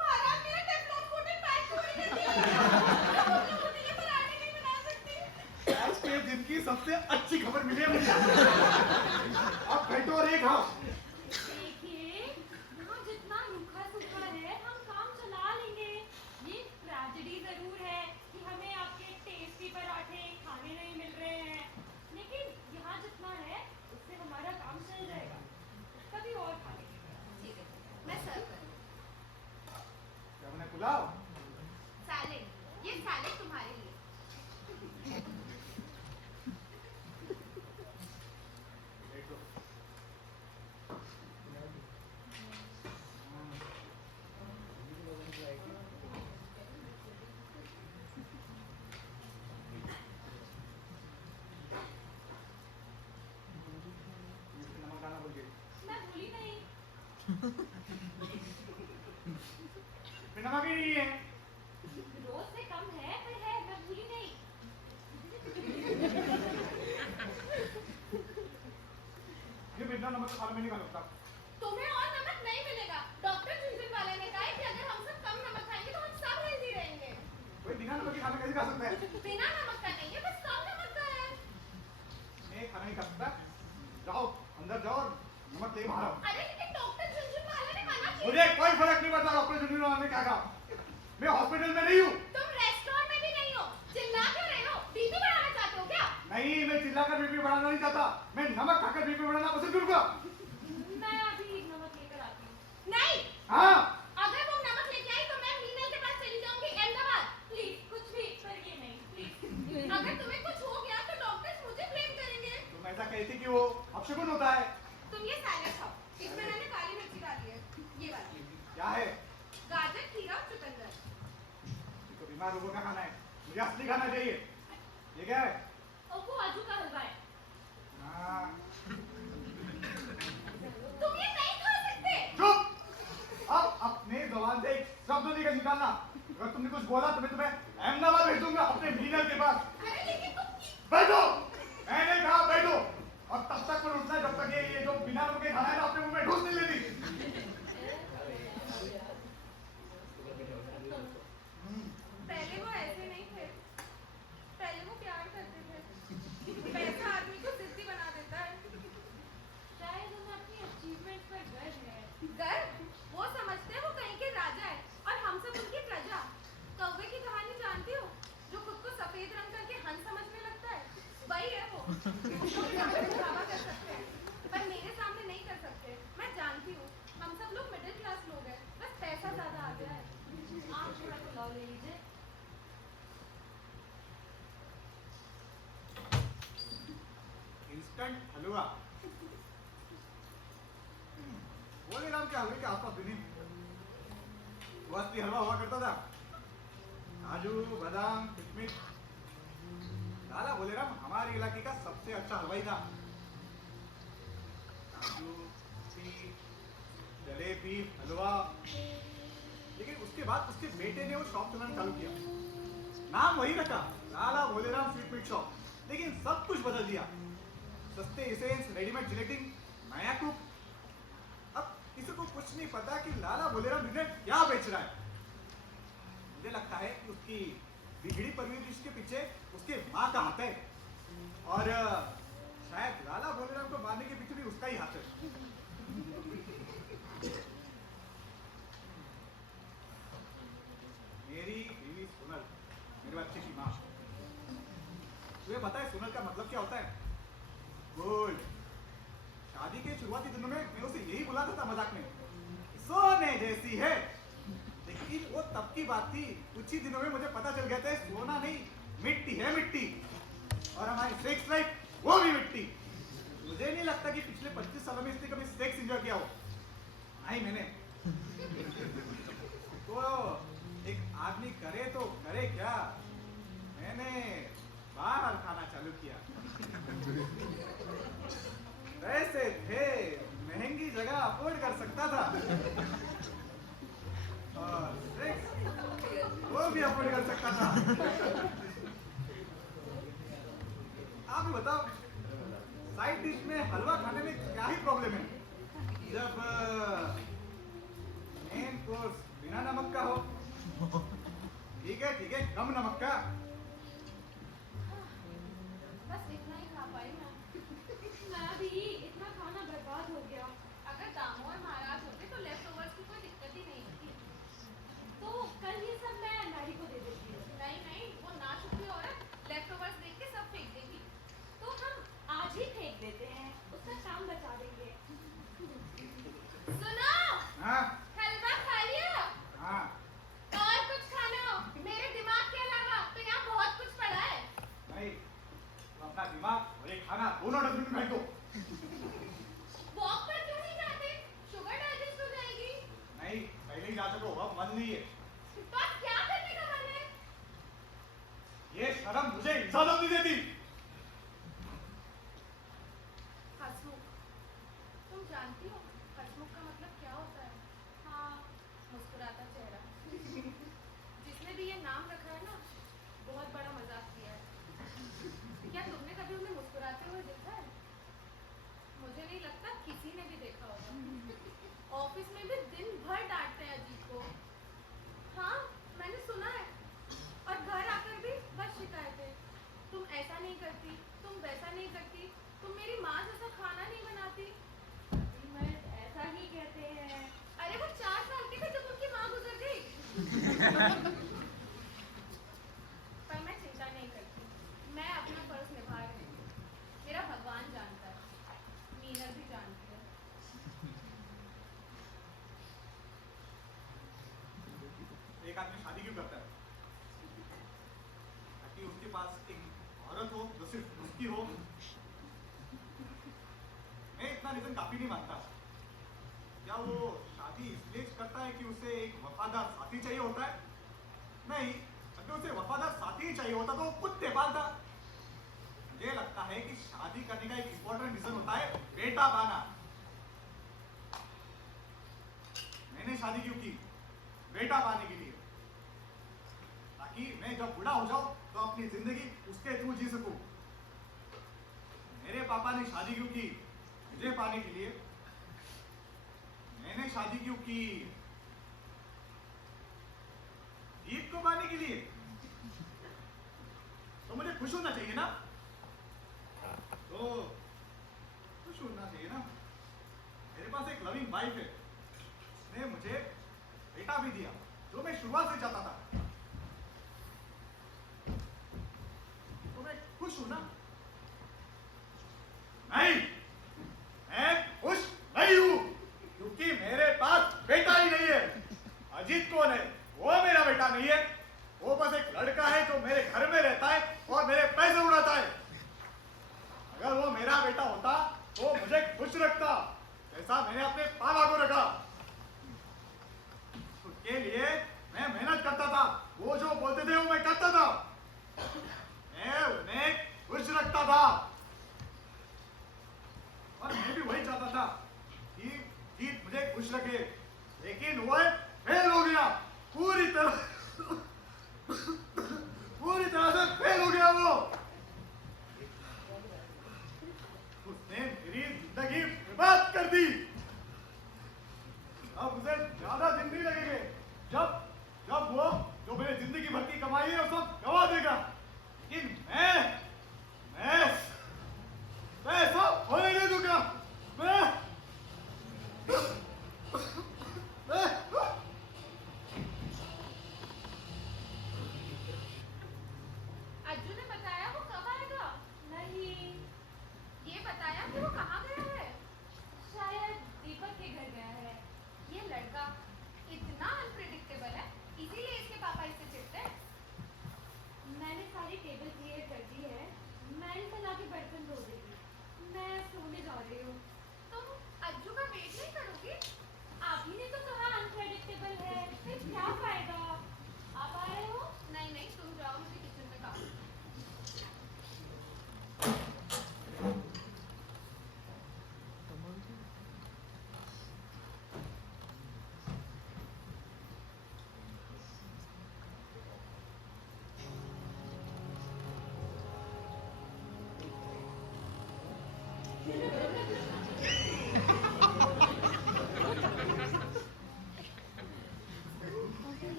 महाराज मेरा टेफ्लॉन कोटेड पैन चोरी कर दिया। मैं तुम लोगों के लिए पराठे नहीं बना सकती। आज के दिन की सबसे अच्छी खबर मिली है मुझे। अब बैठो और एक खाओ। देखिए, यहाँ जितना रूखा सूखा है, हम काम चला लेंगे। ये ट्रेजेडी जरूर है कि हमें आपके टेस्टी पराठे खाने नहीं मिल रहे हैं, लेकिन यहाँ जितना है उससे हमारा काम चल जाएगा। कभी और खा लेंगे। ठीक है, मैं सर्व करूँ। क्या बना? पुलाव? सैलेड, ये सैलेड तुम्हारे लिए। बैठो। नमक डालना भूल गए। मैं भूली नहीं। नमक ही नहीं है। रोज से कम है, पर है, मैं भूली नहीं। ये बिना नमक का खाना मैं नहीं खा सकता। तुम्हें और नमक नहीं मिलेगा। डॉक्टर झुनझुनवाला ने कहा है कि अगर हम सब कम नमक खाएंगे तो हम सब हेल्दी रहेंगे। कोई बिना नमक के खाना कैसे खा सकता है? बिना नमक का नहीं है, बस कम नमक का है। मैं खाना नहीं खा सकता। जाओ अंदर जाओ और नमक ले बाहर आओ। अरे लेकिन डॉक्टर झुनझुनवाला ने मना किया। मुझे कोई फर्क नहीं पड़ता डॉक्टर झुनझुनवाला ने क्या कहा। मैं हॉस्पिटल में नहीं हूँ। तुम रेस्टोरेंट में भी नहीं हो, चिल्ला क्यों रहे हो? बीपी बढ़ाना चाहते हो क्या? नहीं, मैं चिल्लाकर बीपी बढ़ाना नहीं चाहता। मैं नमक खाकर बीपी बढ़ाना पसंद करूंगा। मैं अभी नमक लेकर आती हूँ। नहीं, हाँ, अगर तुम नमक लेके आई तो मैं मीनल के पास चली जाऊंगी अहमदाबाद। प्लीज कुछ भी, पर ये नहीं, प्लीज। अगर तुम्हें कुछ हो गया तो डॉक्टर्स मुझे ब्लेम करेंगे। तुम ऐसा कहती कि वो अपशगुन होता है। तुम ये सैलेड खाओ, इसमें मैंने काली मिर्ची डाली है। ये वाली क्या है? गाजर, खीरा और चुकंदर। ये तो बीमार लोगों का खाना है, मुझे असली खाना चाहिए। ये क्या है? और वो आजू का हलवा है। हाँ। तुम ये नहीं खा सकते। चुप! अब अपने जबान से एक शब्द नहीं निकालना। अगर तुमने कुछ बोला तो मैं तुम्हें अहमदाबाद भेज दूंगा अपने मीनल के पास। अरे लेकिन तुम बैठो, मैंने कहा बैठो। और तब तक पर उठना जब तक ये जो बिना नमक के खाना है ना अपने मुंह में ढूंढ नहीं लेती। पहले वो ऐसे नहीं थे, पहले वो प्यार करते थे। पैसा आदमी को जिद्दी बना देता है। शायद उन्हें अपनी अचीवमेंट पर गर्व है। गर्व? वो समझते हैं वो कहीं के राजा है और हम सब उनकी प्रजा। कौवे की कहानी जानती हो? जो खुद को सफेद रंग करके हंस समझने लगता है, वही है वो। दावा कर सकते हैं, पर मेरे सामने नहीं कर सकते। मैं जानती हूँ, हम सब लोग मिडिल क्लास लोग हैं, बस पैसा ज्यादा आ गया है। आप थोड़ा पुलाव ले लीजिए। इंस्टेंट हलवा। बोले राम के हलवे के आसपास भी नहीं। वो असली हलवा हुआ करता था। काजू, बादाम, किशमिश। लाला बोले राम हमारे इलाके का सबसे अच्छा हलवाई था। काजू, खीर, जलेबी, हलवा। लेकिन उसके बाद उसके बेटे ने वो शॉप चलाना चालू किया। नाम वही रखा, लाला भोलेराम स्वीट मीट शॉप, लेकिन सब कुछ बदल दिया। सस्ते एसेंस, रेडीमेड जिलेटिन, नया कुक। अब किसी को कुछ नहीं पता कि लाला भोलेराम बिजनेस क्या बेच रहा है। मुझे लगता है कि उसकी बिगड़ी परवरिश के पीछे उसके माँ का हाथ है और शायद लाला भोलेराम को मारने के पीछे भी उसका ही हाथ है। मेरी बीवी सोनल, मेरे बच्चे की माँ। तुम्हें पता है सोनल का मतलब क्या होता है? गोल्ड। शादी के शुरुआती दिनों में मैं उसे यही बुलाता था मजाक में, सोने जैसी है। लेकिन वो तब की बात थी, कुछ ही दिनों में मुझे पता चल गया था सोना नहीं, मिट्टी है मिट्टी। और हमारी सेक्स लाइफ वो भी मिट्टी। मुझे नहीं लगता कि पिछले 25 सालों में इसने कभी सेक्स एंजॉय किया हो। नहीं मैंने। तो एक आदमी करे तो करे क्या, मैंने बाहर खाना चालू किया। पैसे थे, महंगी जगह अफोर्ड कर सकता था और सेक्स वो भी अफोर्ड कर सकता था। आप ही बताओ, साइड डिश में हलवा खाने में क्या ही प्रॉब्लम है जब मेन कोर्स बिना नमक का हो? ठीक है, कम नमक का। बस इतना ही खा पाई मैं। मैं भी इतना खाना बर्बाद हो गया। अगर दामोदर महाराज होते तो लेफ्ट ओवर्स की कोई दिक्कत ही नहीं होती। तो कल ये सब मैं मैरी को दे देती हूँ। नहीं, वो ना चुकी औरत लेफ्ट ओवर्स देख के सब फेंक देगी। तो हम आज ही फेंक देते हैं, उसका काम बचा देंगे। सुनो, हाँ हलवा खा लिया? हाँ और कुछ खाना हो मेरे दिमाग के अलावा तो यहाँ बहुत कुछ पड़ा है। नहीं, तो अपना दिमाग और ये खाना दोनों डस्टबिन में फेंक दो। वॉक पर क्यों नहीं जाते? शुगर डाइजेस्ट हो जाएगी। नहीं, पहले ही जा चुके हो, अब मन नहीं है। तो अब क्या करने का मन है? ये शर्म मुझे इजाजत नहीं देती। हंसमुख, तुम जानती हो हंसमुख का मतलब क्या होता है? हाँ, मुस्कुराता चेहरा। जिसने भी ये नाम रखा है ना, बहुत बड़ा मजाक किया है। क्या तुमने कभी उन्हें मुस्कुराते हुए देखा है? मुझे नहीं लगता किसी ने भी देखा होगा। ऑफिस में भी दिन भर डांटते हैं अजीत को। हाँ, मैंने सुना है। और घर आकर भी बस शिकायतें। तुम ऐसा नहीं करती, तुम वैसा नहीं करती, तुम मेरी माँ जैसा खाना नहीं बनाती। मर्द ऐसा ही कहते हैं। अरे वो 4 साल के थे जब उनकी माँ गुजर गई। पर मैं चिंता नहीं करती, मैं अपना फर्ज निभा रही हूँ। मेरा भगवान जानता है, मीनल भी जानती है। एक आदमी शादी क्यों करता है? ताकि उसके पास एक औरत हो जो सिर्फ उसकी हो। मैं इतना रीजन काफी नहीं मानता। क्या वो शादी इसलिए करता है कि उसे एक वफादार साथी चाहिए होता है? नहीं, अगर उसे वफादार साथी ही चाहिए होता तो वो कुत्ते पालता। मुझे लगता है कि शादी करने का एक इंपॉर्टेंट रीजन होता है बेटा पाना। मैंने शादी क्यों की? बेटा पाने के लिए, ताकि मैं जब बूढ़ा हो जाऊं तो अपनी जिंदगी उसके थ्रू जी सकूं। मेरे पापा ने शादी क्यों की? मुझे पाने के लिए। मैंने शादी क्यों की? ईद को पाने के लिए। तो मुझे खुश होना चाहिए ना? तो खुश होना चाहिए ना? मेरे पास एक लविंग वाइफ है, उसने मुझे बेटा भी दिया जो मैं शुरुआत से चाहता था। तो मैं खुश हूं ना? नहीं, मैं खुश नहीं हूं क्योंकि मेरे पास बेटा ही नहीं है। अजीत कौन है? वो मेरा बेटा नहीं है। वो बस एक लड़का है जो मेरे घर में रहता है और मेरे पैसे उड़ाता है। अगर वो मेरा बेटा होता तो मुझे खुश रखता जैसा मैंने अपने पापा को रखा। उसके लिए मैं मेहनत करता था, वो जो बोलते थे वो मैं करता था। मैं उन्हें खुश रखता था और मैं भी वही चाहता था कि जीत मुझे खुश रखे। लेकिन वो फेल हो गया, पूरी तरह से फेल हो गया। वो उसने मेरी जिंदगी बर्बाद कर दी। अब उसे ज्यादा दिन नहीं लगेंगे जब वो जो मेरे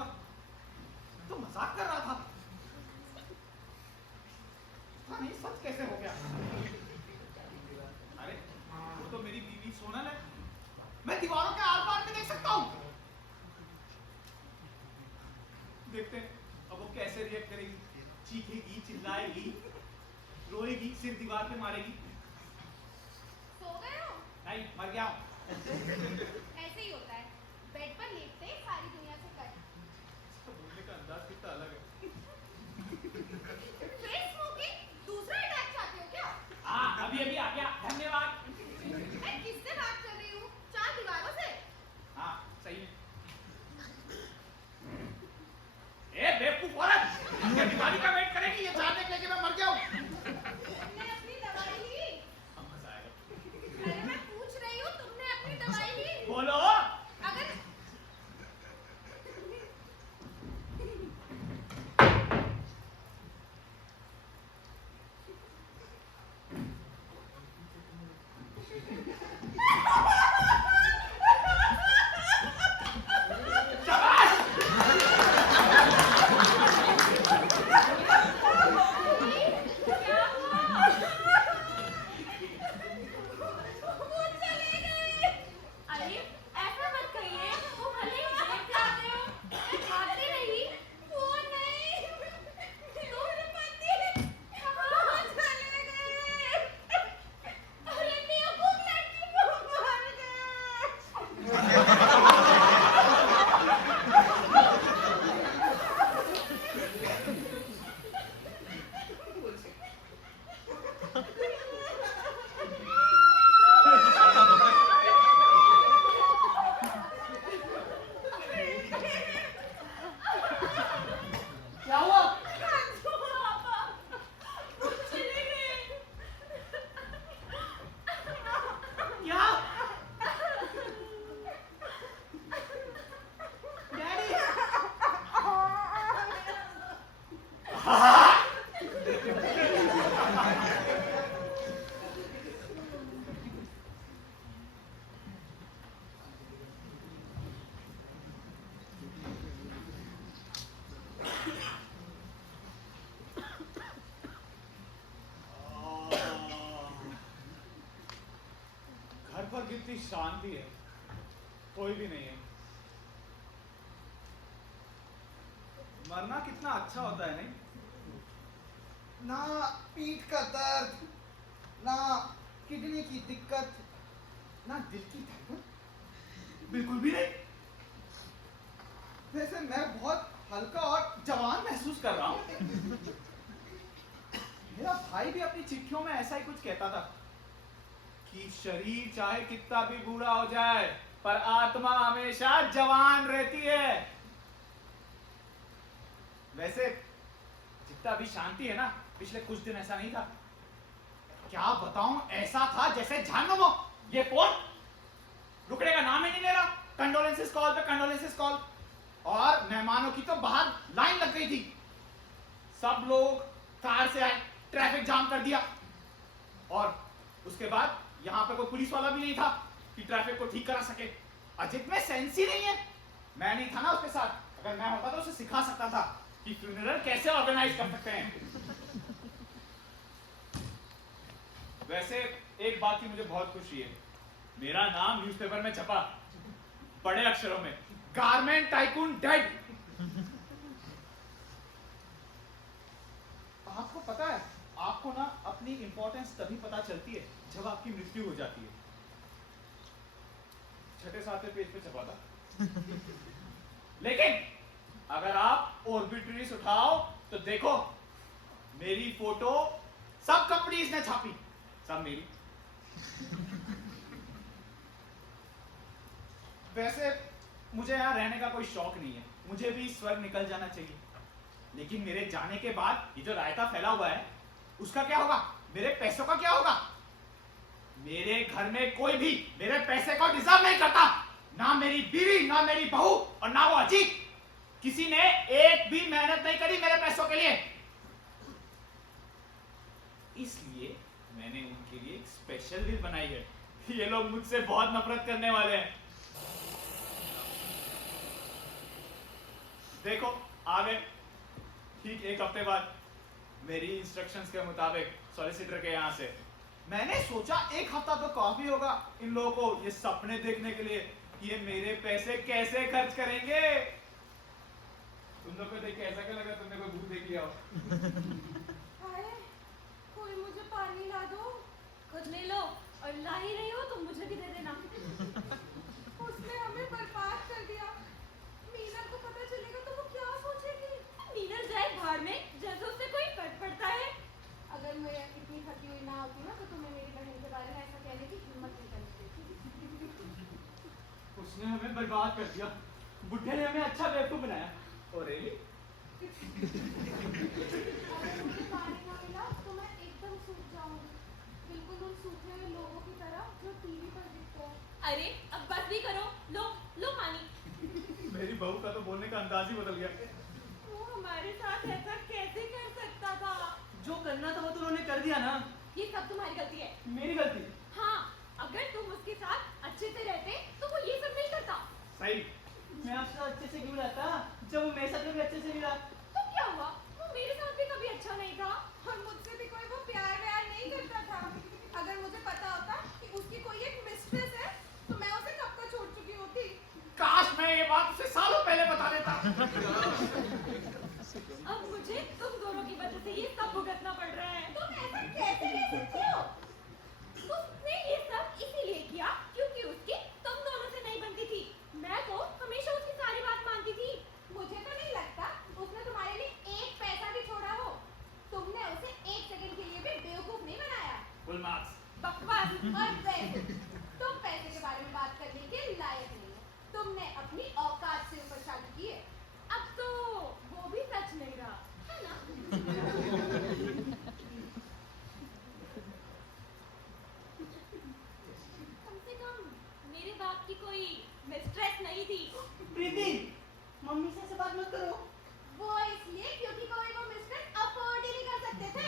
ना, मैं तो मजाक कर रहा था। हाँ नहीं, सच कैसे हो गया? अरे वो तो मेरी बीवी सोनल है, मैं दीवारों के आर पार में देख सकता हूँ। देखते हैं अब वो कैसे रिएक्ट करेगी, चीखेगी, चिल्लाएगी, रोएगी, सिर दीवार पे मारेगी। सो गए हो? नहीं, मर गया हूँ। ऐसे ही होता है, बेड पर लेटते ही सारी दुनिया से कट। इसका बोलने का अंदाज कितना अलग है। फिर स्मोकिंग, दूसरा अटैक चाहते हो क्या? हाँ, अभी अभी आ गया, धन्यवाद। मैं किससे बात कर रही हूँ? चार दीवारों से। हाँ, सही है। ए बेवकूफ औरत, ये दिवाली का वेट करेगी, ये चार देख लेके मैं मर गया हूँ। तुमने अपनी दवाई ली? अब मजा आएगा। अरे मैं पूछ रही हूँ, तुमने अपनी दवाई ली? बोलो। अगर क्या हुआ? वो चले गए। अरे ऐसा मत कहिए, वो भले ही देर से आते हो, मैं भागते नहीं। वो नहीं, तुम्हारे पति कहाँ चले गए? अरे बेवकूफ लड़की को मार गए। क्या हुआ? वो चले गए। क्या? डैडी। घर पर कितनी शांति है, कोई भी नहीं है। मरना कितना अच्छा होता है, नहीं? ना पीठ का दर्द, ना किडनी की दिक्कत, ना दिल की धड़कन, बिल्कुल भी नहीं। वैसे मैं बहुत हल्का और जवान महसूस कर रहा हूँ। मेरा भाई भी अपनी चिट्ठियों में ऐसा ही कुछ कहता था कि शरीर चाहे कितना भी बूढ़ा हो जाए, पर आत्मा हमेशा जवान रहती है। वैसे जितना भी शांति है ना, पिछले कुछ दिन ऐसा नहीं था। क्या बताऊं, ऐसा था जैसे जहन्नुम हो। ये फोन रुकने का नाम ही नहीं ले रहा, कंडोलेंसेस कॉल पे कंडोलेंसेस कॉल। और मेहमानों की तो बाहर लाइन लग गई थी। सब लोग कार से आए, ट्रैफिक जाम कर दिया। और उसके बाद यहाँ पे कोई पुलिस वाला भी नहीं था कि ट्रैफिक को ठीक करा सके। अजित में सेंस ही नहीं है। मैं नहीं था ना उसके साथ, अगर मैं होता तो उसे सिखा सकता था कि फ्यूनरल कैसे ऑर्गेनाइज कर सकते हैं। वैसे एक बात की मुझे बहुत खुशी है, मेरा नाम न्यूज़पेपर में छपा बड़े अक्षरों में, गारमेंट टाइकून डेड। आपको पता है, आपको ना अपनी इंपॉर्टेंस तभी पता चलती है जब आपकी मृत्यु हो जाती है। छठे सातवें पेज पे छपा था। लेकिन अगर आप ऑर्बिटरीज उठाओ तो देखो, मेरी फोटो सब कंपनीज ने छापी, सब मेरी। वैसे मुझे यहाँ रहने का कोई शौक नहीं है, मुझे भी स्वर्ग निकल जाना चाहिए। लेकिन मेरे जाने के बाद ये जो रायता फैला हुआ है, उसका क्या होगा? मेरे पैसों का क्या होगा? मेरे घर में कोई भी मेरे पैसे को डिजर्व नहीं करता, ना मेरी बीवी, ना मेरी बहू, और ना वो अजीत। किसी ने एक भी मेहनत नहीं करी मेरे पैसों के लिए। इसलिए मैंने उनके लिए एक स्पेशल विल बनाई है। ये लोग मुझसे बहुत नफरत करने वाले हैं। देखो आ गए ठीक एक हफ्ते बाद मेरी इंस्ट्रक्शंस के मुताबिक सॉलिसिटर के यहाँ से मैंने सोचा एक हफ्ता तो काफी होगा इन लोगों को ये सपने देखने के लिए कि ये मेरे पैसे कैसे खर्च करेंगे। तुम लोग को देख के ऐसा क्या लगा तुमने कोई भूत देख लिया हो? हाय, कोई मुझे पानी ला दो। खुद ले लो और ला ही रही हो तो मुझे भी दे देना। उसने हमें बर्बाद कर दिया। मीनल को पता चलेगा तो वो क्या सोचेगी? मीनल जाए बाहर में जैसे उससे कोई फर्क पड़ता है। अगर मैं इतनी थकी हुई ना होती ना तो तुम्हें मेरी बहन के बारे में ऐसा कहने की हिम्मत नहीं करती। उसने हमें बर्बाद कर दिया, बुढ़े ने हमें अच्छा बेवकूफ बनाया। और really? अगर मुझे पानी ना मिला तो मैं एकदम सूख जाऊंगी, बिल्कुल उन सूखे हुए लोगों की तरह जो टीवी पर दिखते हैं। अरे अब बस भी करो, लो लो पानी। मेरी बहू का तो बोलने का अंदाज ही बदल गया। वो हमारे साथ ऐसा कैसे कर सकता था? जो करना था वो तो उन्होंने कर दिया ना। ये सब तुम्हारी गलती है। मेरी गलती? हाँ, अगर तुम उसके साथ अच्छे से रहते तो वो ये सब नहीं करता। सही। मैं आपसे साथ अच्छे से क्यों रहता जब वो मेरे साथ भी अच्छे से मिला? तो क्या हुआ? वो मेरे साथ भी कभी अच्छा नहीं था और मुझसे भी कोई वो प्यार व्यार नहीं करता था। अगर मुझे पता होता कि उसकी कोई एक मिस्ट्रेस है तो मैं उसे कब का छोड़ चुकी होती। काश मैं ये बात उसे सालों पहले बता देता। अब मुझे तुम दोनों की वजह से ये सब भुगतना पड़ रहा है। तुम ऐसा कैसे कह सकती हो? उसने ये सब इसीलिए किया क्योंकि उसकी तुम दोनों से नहीं बनती थी। मैं तो हमेशा उसकी सारी बात मानती थी। मुझे तो नहीं लगता उसने तुम्हारे लिए एक पैसा भी छोड़ा हो। तुमने उसे एक सेकंड के लिए भी बेवकूफ नहीं बनाया। Full marks. बकवास। और वैसे तुम पैसे के बारे में बात करने के लायक नहीं हो। तुमने अपनी औकात से ऊपर शादी की है। अब तो वो भी सच नहीं रहा, है ना? कम से कम मेरे बाप की कोई मिस्ट्रेस नहीं थी। प्रीति, मम्मी से ऐसे बात मत करो। वो इसलिए क्योंकि कोई वो मिस्ट्रेस अफोर्ड ही नहीं कर सकते थे।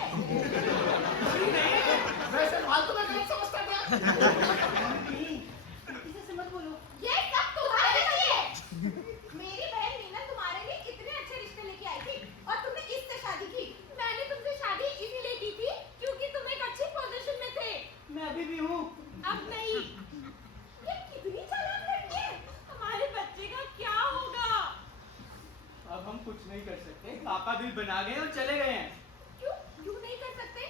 वैसे फालतू में गलत समझता था। प्रीति, प्रीति से ऐसे मत बोलो। ये सब तुम्हारे लिए है। मेरी बहन मीना तुम्हारे लिए इतने अच्छे रिश्ते लेके आई थी और तुमने इससे शादी की। मैंने तुमसे शादी इसीलिए की थी क्योंकि तुम एक अच्छी पोजीशन में थे। मैं अभी भी हूँ। अब नहीं। ये कितनी चालाक लड़की है। हमारे बच्चे का क्या होगा? अब हम कुछ नहीं कर सकते, पापा बिल बना गए और चले गए हैं। क्यों क्यों नहीं कर सकते?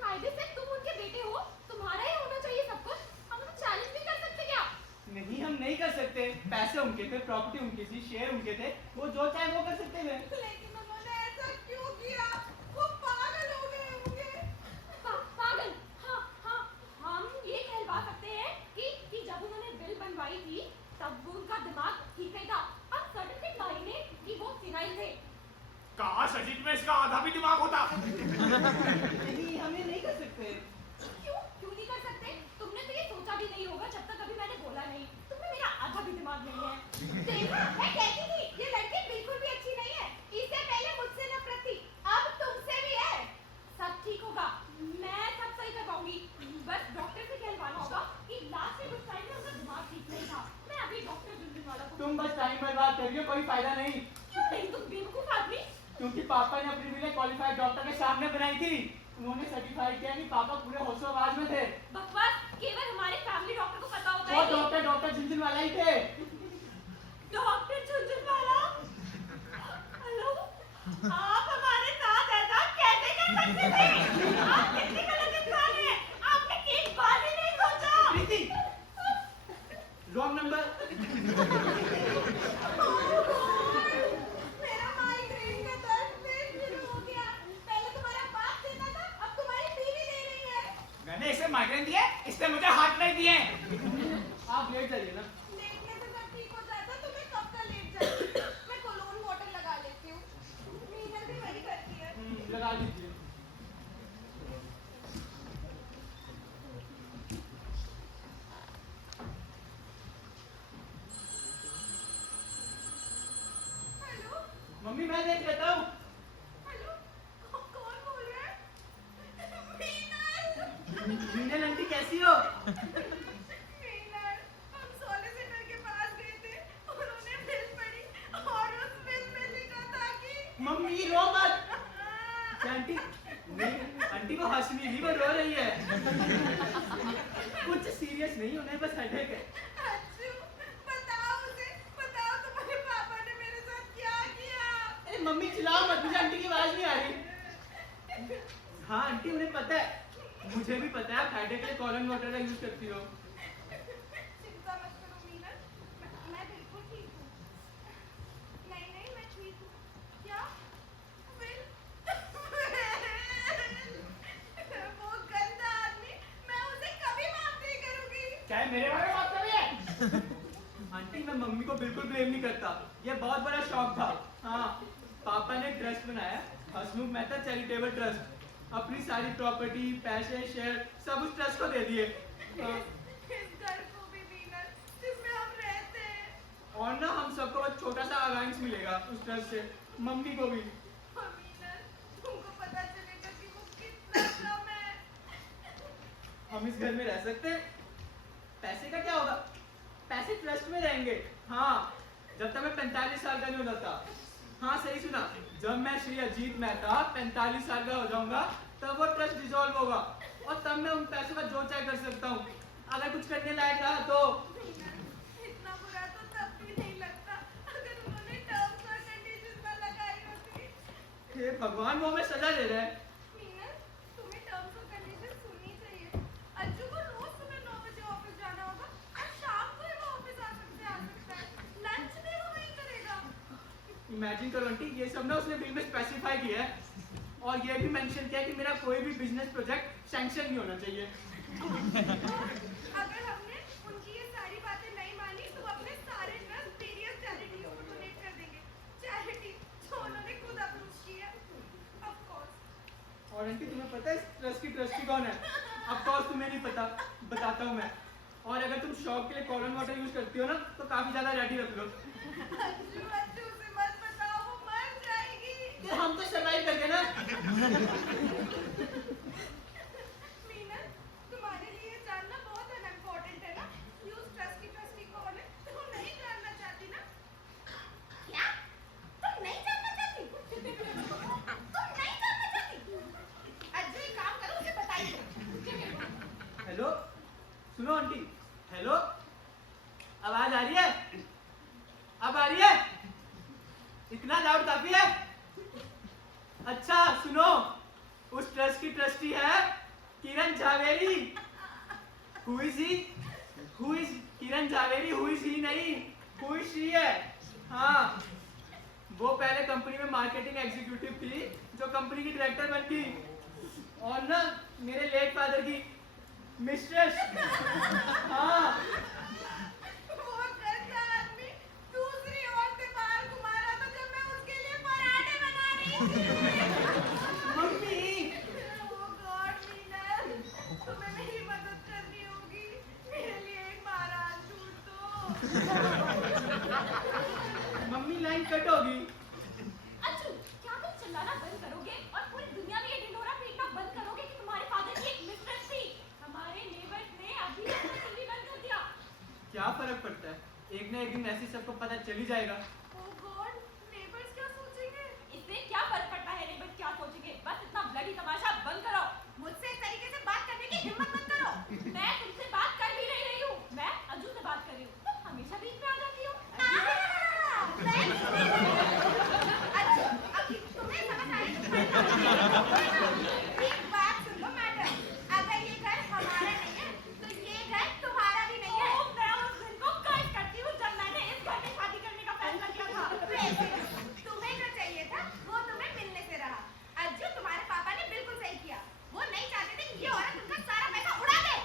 कायदे से तुम उनके बेटे हो, तुम्हारा ही होना चाहिए सब कुछ। हम तो चैलेंज भी कर सकते क्या? नहीं, हम नहीं कर सकते। पैसे उनके थे, प्रॉपर्टी उनकी थी, शेयर उनके थे, वो जो चाहे वो कर सकते थे। लेकिन उन्होंने ऐसा क्यों किया? वो पागल हो गए होंगे। पागल? हाँ हाँ, हम ये कहलवा सकते हैं कि जब उन्होंने बिल बनवाई थी तब वो उनका दिमाग ठीक नहीं था। अब सडनली मायने कि वो सिनाइल थे। काश अजीत में इसका आधा भी दिमाग होता। नहीं, हम ये नहीं कर सकते। क्यों क्यों नहीं कर सकते? तुमने तो ये सोचा भी नहीं होगा जब तक अभी मैंने बोला नहीं। तुम्हें मेरा आधा भी दिमाग नहीं है। देखा, मैं कहती थी ये लड़की बिल्कुल भी अच्छी नहीं है। इससे पहले मुझसे नफरत थी, अब तुमसे भी है। सब ठीक होगा, मैं सब सही करवाऊंगी। बस डॉक्टर से कहलवाना होगा कि लास्ट के कुछ टाइम में उसका दिमाग ठीक नहीं था। मैं अभी डॉक्टर झुंझुनवाला को। तुम बस टाइम बर्बाद कर रही हो, कोई फायदा नहीं। क्यों नहीं? तुम बेवकूफ आदमी। क्योंकि पापा ने अपनी बिलें क्वालिफाइड डॉक्टर के सामने बनाई थी। उन्होंने सर्टिफाई किया कि पापा पूरे होशो-हवास में थे। बकवास, केवल हमारे फैमिली डॉक्टर को पता होता वो है। डॉक्टर झुनझुनवाला ही थे। डॉक्टर झुंझुनवाला? हेलो, आप हमारे साथ ऐसा कैसे कर सकते थे? आप कितने गलत इंसान हैं। आपने एक बार भी नहीं सोचा। प्रीति, रॉन्ग नंबर। मेरा माइग्रेन का दर्द फिर शुरू हो गया। पहले तुम्हारा बाप देता था, अब तुम्हारी बीवी दे रही है। मैंने इसे माइग्रेन दिए, इसने मुझे हाथ नहीं दिए। आप लेट जाइए ना। लेटने से सब ठीक हो जाता, तुम्हें कब का लेट जाए। मैं कोलोन वाटर लगा लेती हूँ। मीनल भी वही करती है। लगा लीजिए। हेलो मम्मी, मैं देख लेता हूँ। हेलो, कौन बोल रहा है? मीनल। मीनल आंटी कैसी हो? मीनल, हम सॉलिसिटर के पास गए थे, उन्होंने बिल पढ़ी और उस मम्मी रो मत। आंटी नहीं, आंटी को हंसनी नहीं, वो रो रही है। कुछ सीरियस नहीं, उन्हें बस हेडेक है। अच्छू, बताओ उसे, बताओ तुम्हारे पापा ने मेरे साथ क्या किया। अरे मम्मी चिल्लाओ मत, मुझे आंटी की आवाज नहीं आ रही। हाँ आंटी, उन्हें पता है, मुझे भी पता है, आप हेडेक के लिए कॉलन वाटर का यूज करती हो। चिंता मत करो मीनल, मैं बिल्कुल ठीक हूँ। नहीं नहीं, मैं ठीक हूँ। क्या? विल? वो गंदा आदमी, मैं उसे कभी माफ नहीं करूँगी। चाहे मेरे बारे में बात कर रही है। आंटी मैं मम्मी को बिल्कुल ब्लेम नहीं करता, ये बहुत बड़ा शौक था। हाँ, पापा ने ट्रस्ट बनाया, हसमुख मेहता चैरिटेबल ट्रस्ट। अपनी सारी प्रॉपर्टी, पैसे, शेयर सब उस ट्रस्ट को दे दिए। इस घर को भी मीनल, जिसमें हम रहते हैं। और ना हम सबको बस छोटा सा अलाउंस मिलेगा उस ट्रस्ट से, मम्मी को भी। और मीनल, तुमको पता चलेगा कि वो कितना कम है। हम इस घर में रह सकते हैं, पैसे का क्या होगा, पैसे ट्रस्ट में रहेंगे। हाँ, जब तक मैं 45 साल का नहीं हो जाता। हाँ सही सुना, जब मैं श्री अजीत मेहता 45 साल का हो जाऊंगा, तब वो ट्रस्ट डिसॉल्व होगा, और तब मैं उन पैसों का जो चाहे कर सकता हूँ, अगर कुछ करने लायक रहा तो। इतना बुरा तो तब भी नहीं लगता, अगर उन्होंने टर्म्स और कंडीशंस ना लगाई होती। हे भगवान, वो हमें सजा दे रहे हैं। मीनल, तुम्हें टर्म्स और कंडीशंस सुननी चाहिए। अज्जू को रोज सुबह 9 बजे ऑफिस जाना होगा, और शाम को ही वो ऑफिस आ सकता है। लंच भी वो वहीं करेगा। इमेजिन करो आंटी, ये सब ना उसने बिल में स्पेसिफाई किया है, और ये भी मेंशन किया है कि मेरा कोई भी बिजनेस प्रोजेक्ट सैंक्शन नहीं होना चाहिए। अगर हमने उनकी ये सारी बातें नहीं मानी, तो वो अपने सारे ट्रस्ट वेरियस चैरिटीज को डोनेट कर देंगे। चैरिटी जो उन्होंने खुद अप्रूव की है। Of course. और आंटी तुम्हें पता है इस ट्रस्ट की ट्रस्टी कौन है? ऑफ कोर्स तुम्हें नहीं पता, बताता हूँ मैं। और अगर तुम शौक के लिए कॉलन वाटर यूज करती हो ना, तो काफी ज्यादा रेडी रख लो। अज्जू, अज्जू से मत बताओ, वो मर जाएगी। तो हम तो सर्वाइव कर गए ना। मीनल, तुम्हारे लिए ये जानना बहुत अनइम्पोर्टेंट है ना कि उस ट्रस्ट की ट्रस्टी कौन है? तुम नहीं जानना चाहती ना? क्या? तुम नहीं जानना चाहती? तुम नहीं जानना चाहती? अज्जू, एक काम करो, उसे बताइए। हेलो, सुनो आंटी, हेलो, आवाज आ रही है? अब आ रही है? इतना लाउड काफी है? अच्छा सुनो, उस ट्रस्ट की ट्रस्टी है Kiran Jhaveri. Who is he? Who is Kiran Jhaveri? Who is he नहीं, हु इज शी है। हाँ, वो पहले कंपनी में मार्केटिंग एग्जीक्यूटिव थी, जो कंपनी की डायरेक्टर बन गई, और ना मेरे लेट फादर की मिस्ट्रेस। हाँ, वो गंदा आदमी दूसरी औरत से बाहर घुमा रहा था जब मैं उसके लिए पराठे बना रही थी। मम्मी। Oh God, मीनल, तुम्हें मेरी मदद करनी होगी। मेरे लिए एक महाराज ढूंढ दो। मम्मी लाइन कट होगी। अच्छू, क्या तुम चिल्लाना बंद करोगे और पूरी दुनिया में ये ढिंढोरा पीटना बंद करोगे कि तुम्हारे फादर की एक मिस्ट्रेस थी? हमारे नेबर्स ने अभी अपना टीवी बंद कर दिया। क्या फर्क पड़ता है, एक ना एक दिन ऐसे सबको पता चल ही जाएगा। Oh God, नेबर्स क्या सोचेंगे? इससे क्या फर्क पड़ता है नेबर्स क्या सोचेंगे? बस इतना ब्लडी तमाशा बंद करो। मुझसे इस तरीके से बात करने की हिम्मत मत करो। मैं तुमसे बात कर भी नहीं रही हूँ, मैं अज्जू से बात कर रही हूँ। तुम हमेशा बीच में आ जाती हो। अज्जू, अब तुम्हें समझ आई? एक बात सुन लो मैडम, अगर ये घर हमारा नहीं है, तो ये घर तुम्हारा भी नहीं है। मैं उस दिन को कर्ज करती हूँ जब मैंने इस घर में शादी करने का फैसला किया था। तुम्हें जो चाहिए था, वो तुम्हें मिलने से रहा। अज्जू, तुम्हारे पापा ने बिल्कुल सही किया। वो नहीं चाहते थे कि ये औरत उनका सारा पैसा उड़ा दे।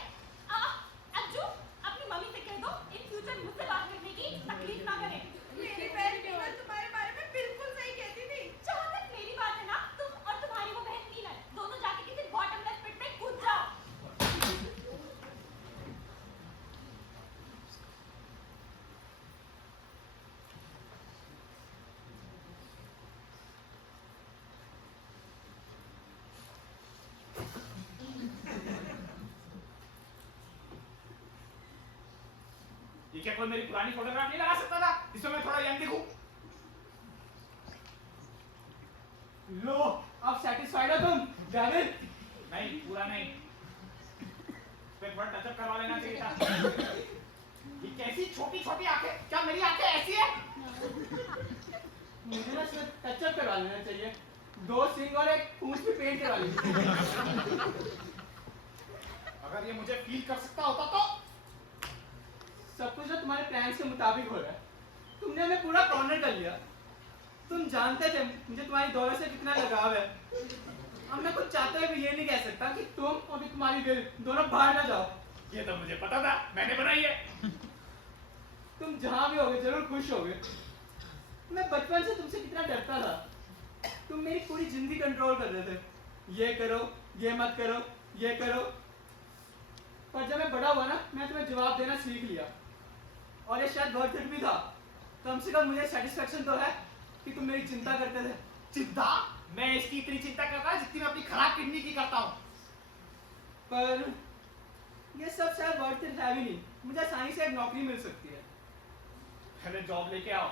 अज्जू, अपनी मम्मी से कह दो इन फ्यूचर मुझसे बात करने की तकलीफ ना करे। मेरी बहन मीनल तुम्हारे बारे में बिल्कुल सही कहती थी। जहाँ तक मेरी बात है ना, तुम और तुम्हारी वो बहन मीनल दोनों जाके किसी बॉटमलेस पिट में कूद जाओ। ये क्या कोई मेरी पुरानी फोटोग्राफ नहीं लगा सकता था जिसमें मैं थोड़ा यंग दिखूं? लो, अब सेटिस्फाइड हो तुम, जावेद? नहीं, पूरा नहीं। पे थोड़ा टचअप करवा लेना चाहिए था। ये कैसी छोटी-छोटी आंखें? क्या मेरी आंखें ऐसी है? मुझे ना सिर्फ टचअप करवा लेना चाहिए। 2 सिंग और एक पूंछ भी पेंट करवा लीजिए। अगर ये मुझे फील कर सकता होता तो सब कुछ ना तुम्हारे प्लान के मुताबिक हो रहा है। तुमने हमें पूरा कॉर्नर कर लिया। तुम जानते थे मुझे तुम्हारी दौलत से कितना लगाव है। अब मैं कुछ चाहते हुए भी ये नहीं कह सकता कि तुम और तुम्हारी दिल दोनों बाहर ना जाओ। ये तो मुझे पता था, मैंने बनाई है। तुम जहां भी होगे जरूर खुश होगे। मैं बचपन से तुमसे कितना डरता था। तुम मेरी पूरी जिंदगी कंट्रोल कर रहे थे। ये करो, ये मत करो, ये करो। पर जब मैं बड़ा हुआ ना, मैं तुम्हें जवाब देना सीख लिया। और ये शायद वर्थ इट भी था। कम से कम मुझे सेटिस्फेक्शन तो है कि तुम मेरी चिंता करते थे। चिंता? मैं इसकी इतनी चिंता कर रहा जितनी मैं अपनी खराब किडनी की करता हूँ। पर ये सब शायद वर्थ इट है भी नहीं। मुझे आसानी से एक नौकरी मिल सकती है। पहले जॉब लेके आओ,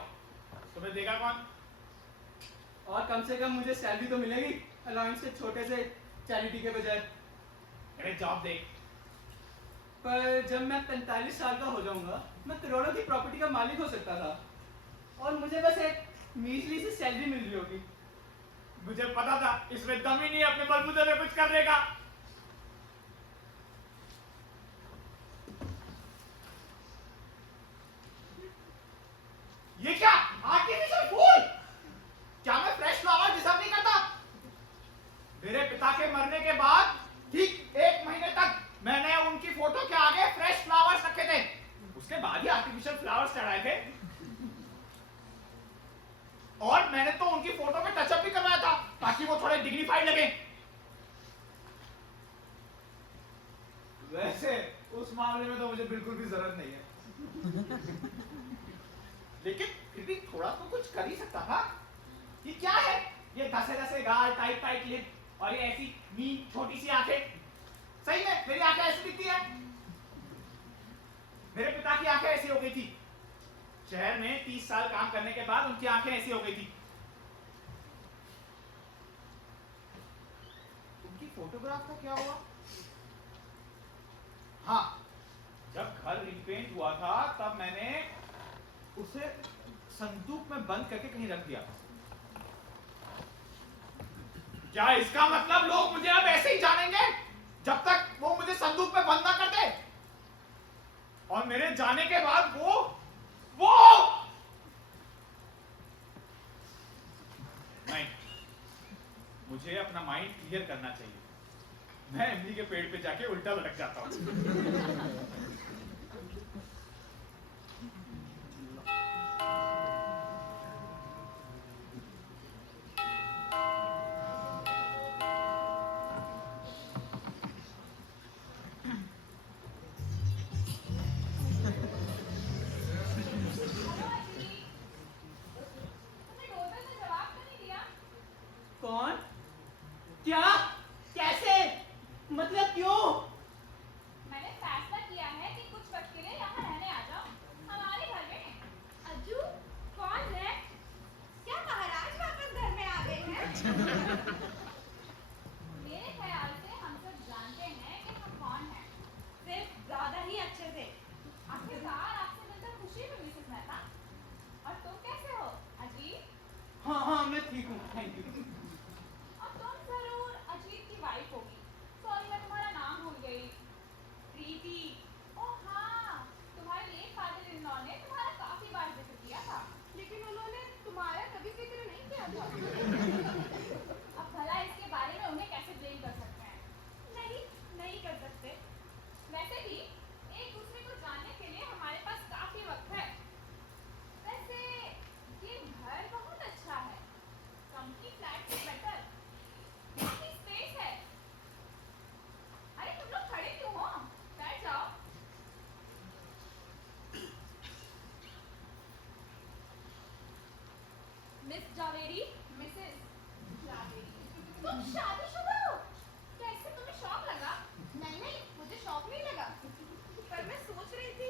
तुम्हें देगा कौन? और कम से कम मुझे सैलरी तो मिलेगी, अलाउंस के छोटे से चैरिटी के बजाय। पहले जॉब दे। पर जब मैं 45 साल का हो जाऊंगा, मैं करोड़ों की प्रॉपर्टी का मालिक हो सकता था। और मुझे बस एक मीजली सी सैलरी मिल रही होगी। मुझे पता था इसमें दम ही नहीं है अपने बलबूते में कुछ करने का। ये क्या आर्टिफिशियल फूल? क्या मैं फ्रेश फ्लावर डिजर्व नहीं करता? मेरे पिता के मरने के बाद ठीक 1 महीने तक मैंने उनकी फोटो के आगे फ्रेश फ्लावर्स रखे थे। उसके बाद ही आर्टिफिशियल फ्लावर्स चढ़ाए थे। और मैंने तो उनकी फोटो में टचअप भी करवाया था ताकि वो थोड़े डिग्निफाइड लगे। वैसे उस मामले में तो मुझे बिल्कुल भी जरूरत नहीं है। लेकिन फिर भी थोड़ा तो कुछ कर ही सकता था। ये क्या है? ये धसे धसे गाल, टाइट टाइट लिप और ये ऐसी मीन छोटी सी आंखें। सही में मेरी आंखें ऐसी दिखती है? मेरे पिता की आंखें ऐसी हो गई थी। शहर में 30 साल काम करने के बाद उनकी आंखें ऐसी हो गई थी। उनकी फोटोग्राफ का क्या हुआ? हाँ, जब घर रिपेंट हुआ था तब मैंने उसे संदूक में बंद करके कहीं रख दिया। क्या इसका मतलब लोग मुझे अब ऐसे ही जानेंगे जब तक वो मुझे संदूक में बंद ना कर दे? और मेरे जाने के बाद वो नहीं, मुझे अपना माइंड क्लियर करना चाहिए। मैं इमली के पेड़ पे जाके उल्टा लटक जाता हूँ। तुमने डोरबेल का जवाब तो नहीं दिया? कौन? क्या? कैसे? मतलब क्यों? मैंने फैसला किया है कि कुछ वक्त के लिए यहाँ रहने आ जाओ, हमारे घर में। अज्जू, कौन है? क्या महाराज वापस घर में आ गए हैं? मेरे ख्याल से हम सब जानते हैं कि हम कौन हैं, सिर्फ ज्यादा ही अच्छे से। आखिरकार आपसे मिलकर खुशी हुई मिसेस मेहता। और तुम कैसे हो अजीत? हाँ, मैं ठीक हूँ, थैंक यू। और तुम जरूर अजीत की वाइफ होगी। सॉरी, मैं तुम्हारा नाम भूल गई। प्रीति। ओह हाँ, तुम्हारे लेट फादर इन लॉ ने तुम्हारा काफी बार जिक्र किया था, लेकिन उन्होंने तुम्हारा कभी जिक्र नहीं किया था। अब भला इसके बारे में उन्हें कैसे ब्लेम कर सकते हैं? नहीं कर सकते। वैसे भी एक दूसरे को जानने के लिए हमारे पास काफी वक्त है। वैसे ये घर बहुत अच्छा है, कंपनी फ्लैट से बेटर। काफी स्पेस है। अरे तुम लोग खड़े क्यों हो? बैठ जाओ। मिस जावेरी, मिसेस जावेरी, तुम शादीशुदा हो? क्या इससे तुम्हें शौक लगा? नहीं, मुझे शौक नहीं लगा। पर मैं सोच रही थी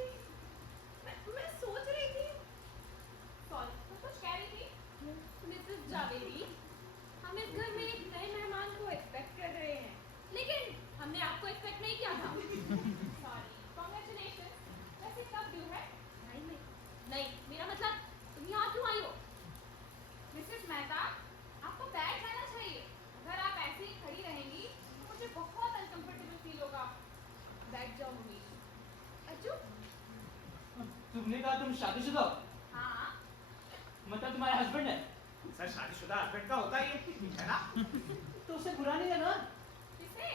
सॉरी, तुम कुछ कह रही थी? मिसेस जावेरी, हम इस घर में एक नए मेहमान को एक्सपेक्ट कर रहे हैं, लेकिन हमने आपको एक्सपेक्ट नहीं किया था। Sorry, congratulation. वैसे कब ड्यू है? नहीं, मेरा मतलब तुम यहाँ क्यों आई हो? मिसेस मेहता, आपको बैठ जाना चाहिए। अगर आप ऐसे ही खड़ी रहेंगी तो मुझे बहुत अनकंफर्टेबल फील होगा। बैठ जाओ मम्मी। अज्जू? तुमने कहा तुम शादीशुदा हो? हाँ। मतलब तुम्हारा हस्बैंड है? सर शादीशुदा हस्बैंड का होता ही है ना? तो उसे बुरा नहीं लगा? किसे?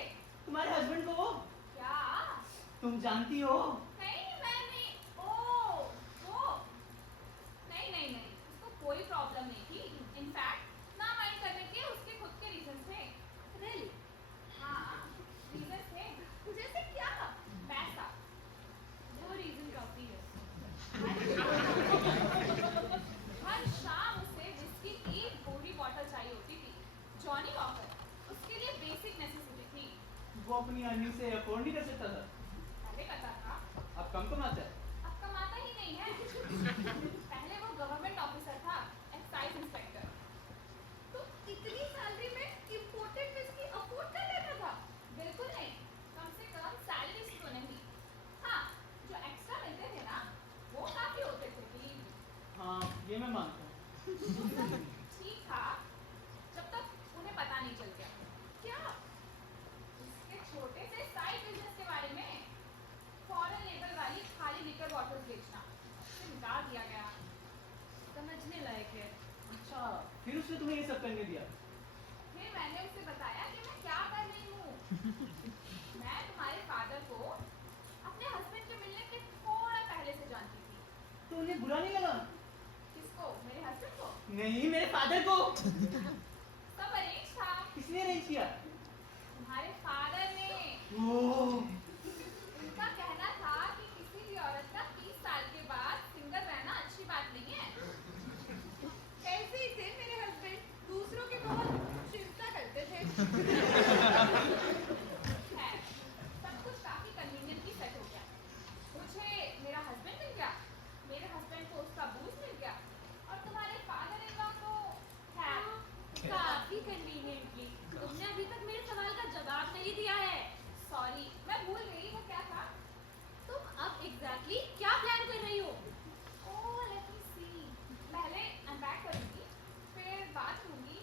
तुम्हारे हस्बैंड को वो? क्या? तुम जानती हो? नहीं, मैं नहीं। ओह, वो? नहीं, उसको कोई प्रॉब्लम नहीं थी। इनफैक्ट ना माइंड करने के उसके खुद के रीजन थे। रियली? हाँ, रीजन थे। जैसे क्या? पैसा। वो रीजन काफी है। हर शाम उसे विस्की की एक पूरी बॉटल चाहिए होती थी। जॉनी वॉकर उसके लिए बेसिक नेसेसिटी थी। वो अपनी अर्निंग से अफोर्ड नहीं कर सकता था? पहले करता था, अब कम कमाता है? अब कमाता ही नहीं है। पहले वो गवर्नमेंट ऑफिसर था, एक्साइज इंस्पेक्टर। तो इतनी सैलरी में इंपोर्टेड विस्की अफोर्ड कर लेता था? बिल्कुल नहीं, कम से कम सैलरी तो नहीं। हाँ, जो एक्स्ट्रा मिलते थे ना, वो काफी होते थे प्लीज। हाँ, ये मैं मानता हूँ। ठीक था, जब तक उन्हें पता नहीं चल गया। क्या? उसके छोटे से साइड बिजनेस के बारे में, फॉरेन लेबल वाली खाली लिकर बॉटल्स बेचना, उसे निकाल दिया गया। समझने लायक है। अच्छा, फिर उसने तुम्हें ये सब करने दिया? फिर मैंने उसे बताया कि मैं क्या कर रही हूँ। मैं तुम्हारे फादर को अपने हस्बैंड के मिलने के थोड़ा पहले से जानती थी। तो उन्हें बुरा नहीं लगा? किसको? मेरे हस्बैंड को? नहीं, मेरे फादर को। सब अरेंज था। किसने अरेंज किया? तुम्हारे फादर ने। ओह, उनका कहना था कि किसी भी औरत का 30 साल के बाद सिंगल रहना अच्छी बात नहीं है। ऐसे ही थे मेरे हस्बैंड, दूसरों की बहुत चिंता करते थे। खैर, सब कुछ काफी कन्वीनियंटली सेट हो गया। मुझे मेरा हस्बैंड मिल गया, मेरे हस्बैंड को उसका बूस मिल गया, और तुम्हारे फादर इन लॉ को खैर काफी कन्वीनियंटली। तुमने अभी तक मेरे सवाल का जवाब नहीं दिया है। सॉरी, मैं भूल गई वो क्या था। तुम अब एग्जैक्टली क्या प्लान कर रही हो? ओह, लेट मी सी। पहले अनपैक करूंगी, फिर बात करूंगी,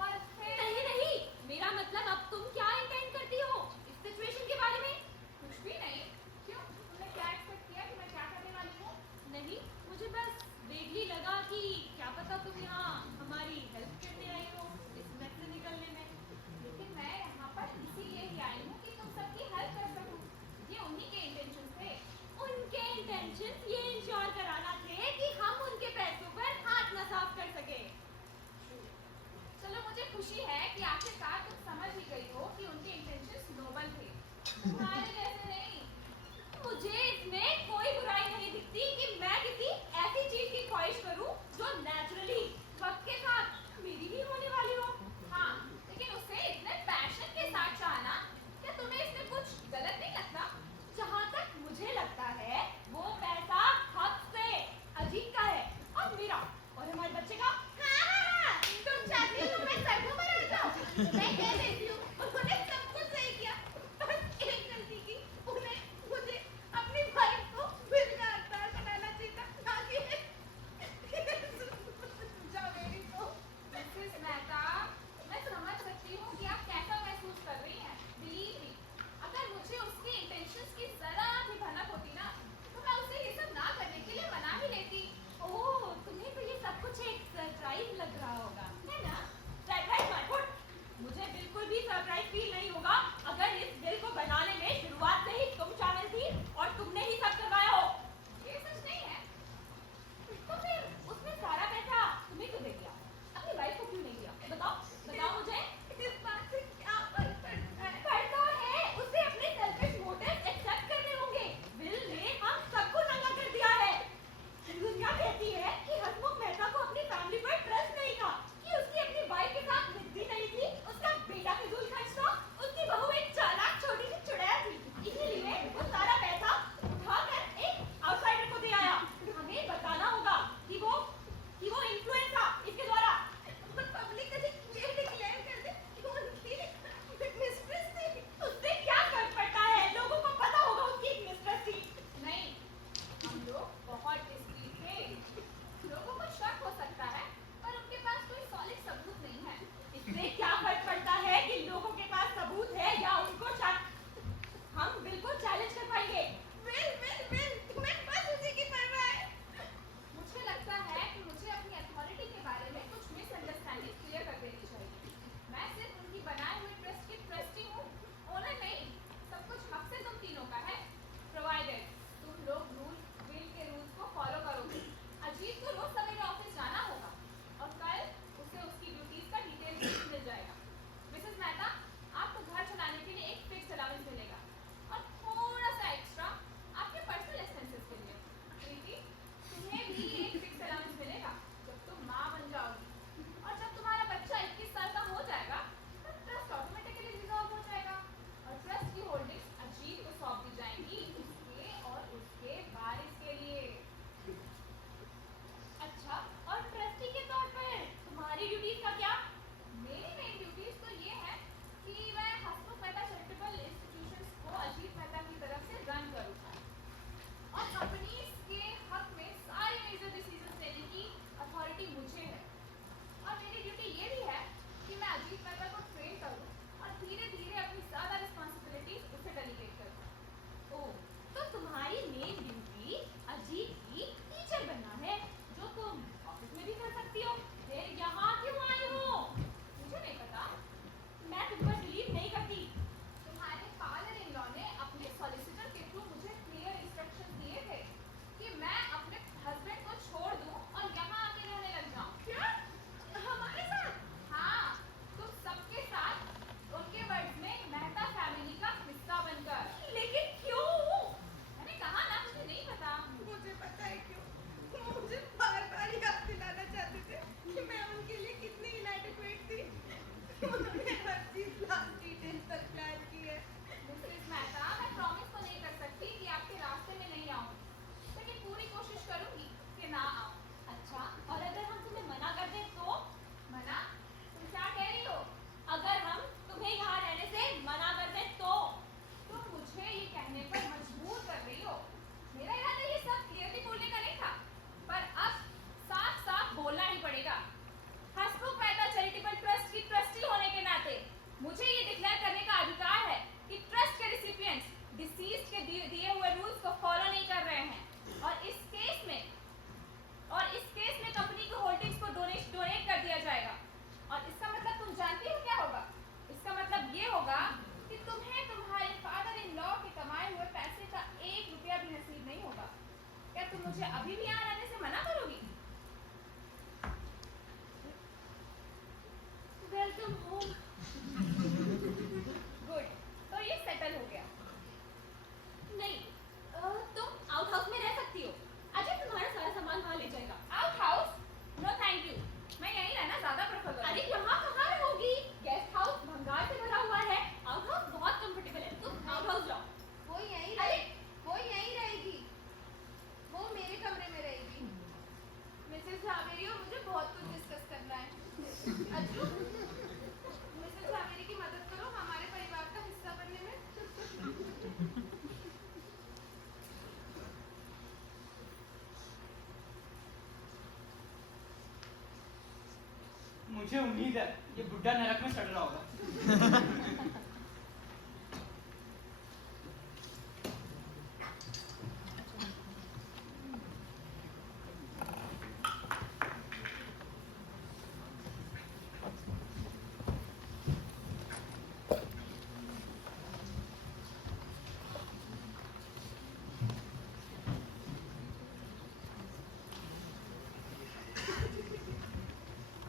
और फिर नहीं, मेरा मतलब अब तुम क्या इंटेंड करती हो इस सिचुएशन के बारे में? कुछ भी नहीं। क्यों? तुमने क्या एक्सपेक्ट किया कि मैं क्या करने वाली हूँ? नहीं, मुझे बस वेगली लगा कि क्या पता तुम यहाँ हमारी हेल्प करने आई हो इस मैस से निकलने में। लेकिन मैं यहाँ पर इसीलिए ही आई हूँ कि तुम सबकी हेल्प कर सकूँ। ये उन्हीं के इंटेंशन थे। उनके इंटेंशन ये इंश्योर कराना थे कि हम उनके पैसों पर हाथ न साफ कर सके। चलो, मुझे खुशी है कि आखिरकार तुम समझ ही गई हो कि उनके इंटेंशंस नोबल थे, तुम्हारे जैसे नहीं। मुझे इसमें कोई बुराई नहीं दिखती कि मैं किसी ऐसी चीज की ख्वाहिश करूं जो नेचुरली वक्त के साथ मेरी ही होने वाली हो। हाँ, लेकिन उसे इतने पैशन के साथ चाहना, क्या तुम्हें इसमें कुछ गलत नहीं लगता? जहाँ तक मुझे लगता है, वो पैसा हद से अजीब का है, और मेरा और हमारे बच्चे का। हाँ, तुम चाहती हो मैं सड़कों पर आ जाऊं? मैं कह देती हूँ, उन्होंने सब कुछ सही किया, बस एक गलती की। उन्हें मुझे अपनी वाइफ को बिल का हकदार बनाना चाहिए था, ना कि जावेरी को। मिसेस मेहता, मैं समझ सकती हूँ कि आप कैसा महसूस कर रही हैं। बिलीव मी, अगर मुझे उसके इंटेंशंस की जरा भी भनक होती ना, तो मैं उसे ये सब ना करने के लिए मना ही लेती। ओह, तुम्हें तो ये सब कुछ एक सरप्राइज लग रहा होगा, है ना? Right, my foot. मुझे बिल्कुल भी उन्होंने हर चीज लास्ट डिटेल तक प्लान की है। मिसेस मेहता, मैं प्रॉमिस तो नहीं कर सकती कि आपके रास्ते में नहीं आऊं, लेकिन पूरी कोशिश करूंगी कि ना आऊं। अच्छा, और अगर हम तुम्हें मना कर दें तो? मना? तुम क्या कह रही हो? अगर हम तुम्हें यहाँ रहने से मना कर दें तो? तुम मुझे ये कहने पर मजबूर कर रही हो। मेरा इरादा ये सब क्लियरली बोलने का नहीं था, पर अब साफ साफ बोलना ही पड़ेगा। हसमुख मेहता चैरिटेबल ट्रस्ट की ट्रस्टी होने के नाते मुझे ये डिक्लेयर करने का अधिकार है कि ट्रस्ट के रिसिपिएंट्स डिसीज्ड के दिए हुए रूल्स को फॉलो नहीं कर रहे हैं, और इस केस में कंपनी की होल्डिंग्स को डोनेट कर दिया जाएगा। और इसका मतलब तुम जानती हो क्या होगा? इसका मतलब ये होगा कि तुम्हें तुम्हारे फादर इन लॉ के कमाए हुए पैसे का 1 रुपया भी नसीब नहीं होगा। क्या तुम मुझे अभी भी यहाँ रहने से मना करोगी? Welcome home. गुड, तो ये सेटल हो गया। नहीं, तुम आउट हाउस में रह सकती हो। अजय तुम्हारा सारा सामान वहाँ ले जाएगा। Outhouse? No thank you, मैं यहीं रहना ज्यादा प्रेफर करूँगी। अरे यहाँ कहाँ रहोगी? गेस्ट हाउस भंगार से भरा हुआ है, आउट हाउस बहुत कंफर्टेबल है। तुम आउट हाउस जाओ। वो यहीं रहेगी, वो मेरे कमरे में रहेगी। मिसेस झावेरी, और मुझे बहुत कुछ डिस्कस करना है। अच्छू, मिसेस झावेरी की मदद करो हमारे परिवार का हिस्सा बनने में। मुझे उम्मीद है ये बुड्ढा नरक में सड़ रहा होगा।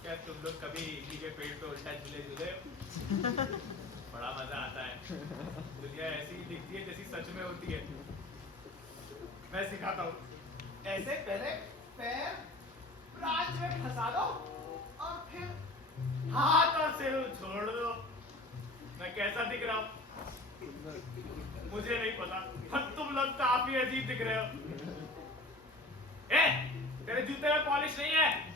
क्या तुम लोग कभी इडली के पेड़ पे उल्टा झूले झूले हो? बड़ा मजा आता है। दुनिया ऐसी ही दिखती है जैसी सच में होती है। मैं सिखाता हूँ। ऐसे पहले पैर ब्रांच में फंसा दो और फिर हाथ और सिर छोड़ दो। मैं कैसा दिख रहा हूँ मुझे नहीं पता, पर तुम लोग काफी अजीब दिख रहे हो। ए, तेरे जूते में पॉलिश नहीं है।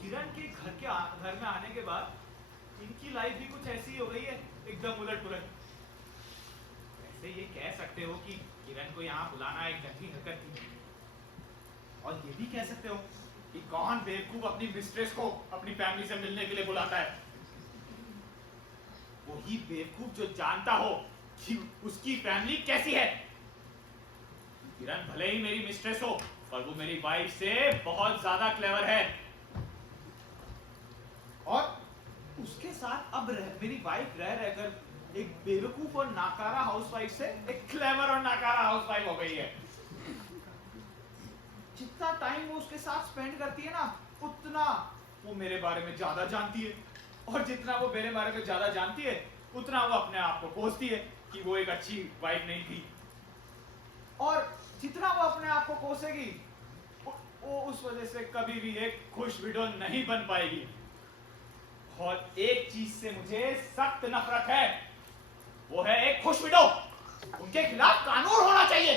किरण के घर में आने के बाद इनकी लाइफ भी कुछ ऐसी ही हो गई है, एकदम उलट पुलट। ऐसे ये कह सकते हो कि किरण को यहाँ बुलाना एक गंदी हरकत थी, और ये भी कह सकते हो कि कौन बेवकूफ अपनी मिस्ट्रेस को अपनी फैमिली से मिलने के लिए बुलाता है। वही बेवकूफ जो जानता हो कि उसकी फैमिली कैसी है। किरण भले ही मेरी मिस्ट्रेस हो, पर वो मेरी वाइफ से बहुत ज्यादा क्लेवर है। और उसके साथ अब मेरी वाइफ रह रहकर एक बेवकूफ और नाकारा हाउसवाइफ से एक क्लेवर और नाकारा हाउसवाइफ हो गई है। जितना टाइम वो उसके साथ स्पेंड करती है ना, उतना वो मेरे बारे में ज्यादा जानती है, और जितना वो मेरे बारे में ज्यादा जानती है उतना वो अपने आप को कोसती है कि वो एक अच्छी वाइफ नहीं थी। और जितना वो अपने आप को कोसेगी वो उस वजह से कभी भी एक खुश विडो नहीं बन पाएगी। और एक चीज से मुझे सख्त नफरत है, वो है एक खुश विडो। उनके खिलाफ कानून होना चाहिए।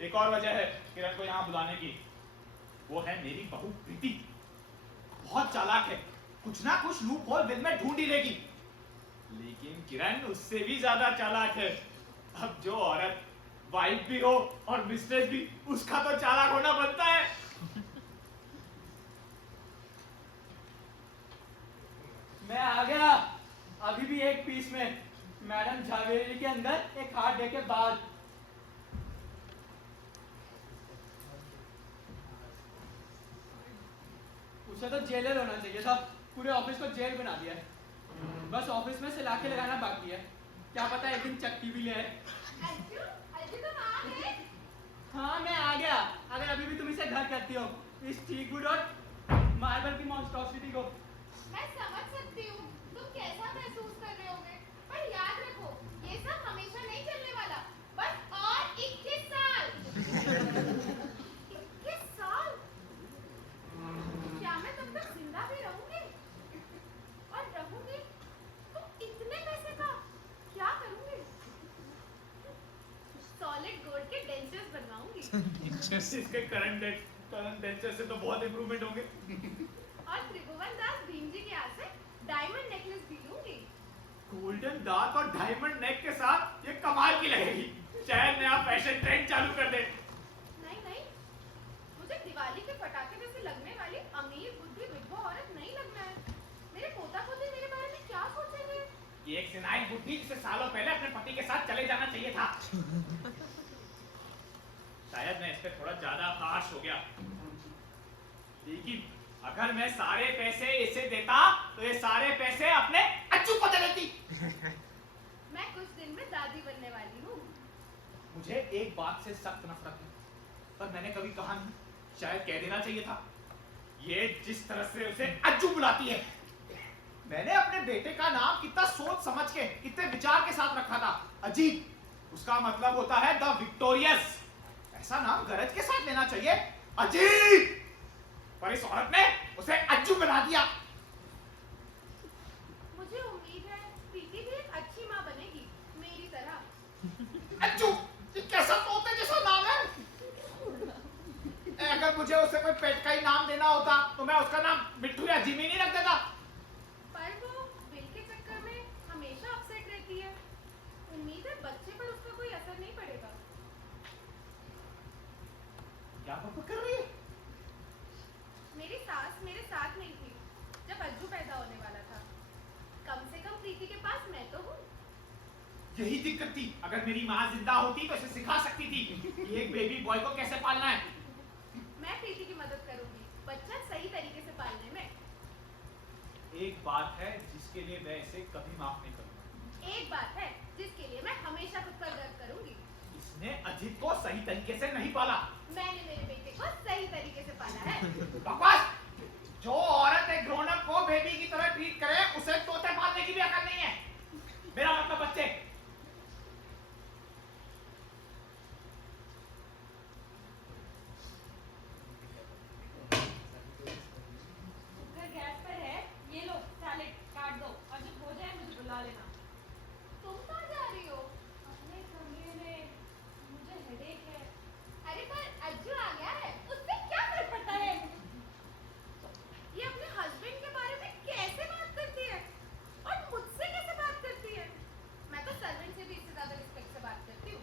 एक और वजह है किरण को यहाँ बुलाने की, वो है मेरी बहू प्रीति। बहुत चालाक है, कुछ ना कुछ लूप होल दिल में ढूंढ ही लेगी। लेकिन किरण उससे भी ज्यादा चालाक है। अब जो औरत वाइफ भी हो और मिस्ट्रेस भी, उसका तो चालाक होना बनता है। मैं आ गया, अभी भी एक पीस में। मैडम झावेरी के अंदर एक हार्ट डे के बाद। उसे तो जेलर होना चाहिए था, पूरे ऑफिस को जेल बना दिया है। बस ऑफिस में सलाखें लगाना बाकी है, क्या पता एक दिन चक्की भी ले आए। तुम आ गए? हाँ मैं आ गया। अगर अभी भी तुम इसे घर कहती हो, इस चीक वुड और मार्बल की मॉन्स्ट्रोसिटी को। मैं समझ सकती हूँ तुम कैसा महसूस कर रहे होगे, पर याद रखो ये सब हमेशा नहीं चलने वाला। बस और 21 साल। 21 इसके करंट डेंचर से तो बहुत इंप्रूवमेंट होंगे। और त्रिभुवन दास भीम जी के यहाँ से डायमंड नेकलेस भी लूंगी। गोल्डन दांत और डायमंड नेक के साथ ये कमाल की लगेगी। शायद नया फैशन ट्रेंड चालू कर दे। नहीं नहीं, मुझे दिवाली के पटाखे जैसे लगने वाली अमीर बुद्धि विधवा औरत नहीं लगना है। मेरे पोता पोती मेरे बारे में क्या सोचेंगे? ये एक सिनाई बुद्धि जिसे सालों पहले अपने पति के साथ चले जाना चाहिए था। शायद मैं इस पे थोड़ा ज्यादा हार्श हो गया, लेकिन अगर मैं सारे पैसे इसे देता तो ये सारे पैसे अपने अच्चू को दे देती। मैं कुछ दिन में दादी बनने वाली हूँ। मुझे एक बात से सख्त नफरत है, पर मैंने कभी कहा नहीं, शायद कह देना चाहिए था। ये जिस तरह से उसे अज्जू बुलाती है। मैंने अपने बेटे का नाम कितना सोच समझ के, कितने विचार के साथ रखा था, अजीत। उसका मतलब होता है द विक्टोरियस। ऐसा नाम गरज के साथ लेना चाहिए, अजीत। पर इस औरत ने उसे अज्जू बना दिया। मुझे उम्मीद है प्रीति भी एक अच्छी माँ बनेगी, मेरी तरह। अज्जू, ये कैसा तोते जैसा नाम है। अगर मुझे उसे कोई पेट का ही नाम देना होता तो मैं उसका नाम मिट्टू या जिमी नहीं रख देता। पर वो बिल के चक्कर में हमेशा अपसेट रहती है। उम्मीद है बच्चे पर उसका कोई असर नहीं पड़ेगा। क्या बकबक कर रही है? मेरी सास मेरे साथ नहीं थी जब अज्जू पैदा होने वाला था। कम से कम प्रीति के पास मैं तो हूँ। यही दिक्कत थी। अगर मेरी माँ जिंदा होती तो इसे सिखा सकती थी कि एक बेबी बॉय को कैसे पालना है। मैं प्रीति की मदद करूंगी बच्चा सही तरीके से पालने में। एक बात है जिसके लिए मैं इसे कभी माफ नहीं करूंगा। एक बात है जिसके लिए मैं हमेशा खुद पर गर्व करूंगी। इसने अजीत को सही तरीके से नहीं पाला। मैंने मेरे बेटे को सही तरीके से पाला है। बकवास! जो औरत एक ग्रोन अप को बेबी की तरह ट्रीट करे उसे तोते पालने की भी अकल नहीं है। मेरा मतलब बच्चे। कुकर गैस पर है, ये लो सैलेड काट दो और जब हो जाए मुझे बुला लेना। तुम कहाँ जा रही हो? अपने कमरे में, मुझे हेडेक है। अरे पर अज्जू आ गया है, उससे क्या फर्क पड़ता है? ये अपने हस्बैंड के बारे में कैसे बात करती है और मुझसे कैसे बात करती है? मैं तो सर्वेंट से भी इससे ज्यादा रिस्पेक्ट से बात करती हूँ।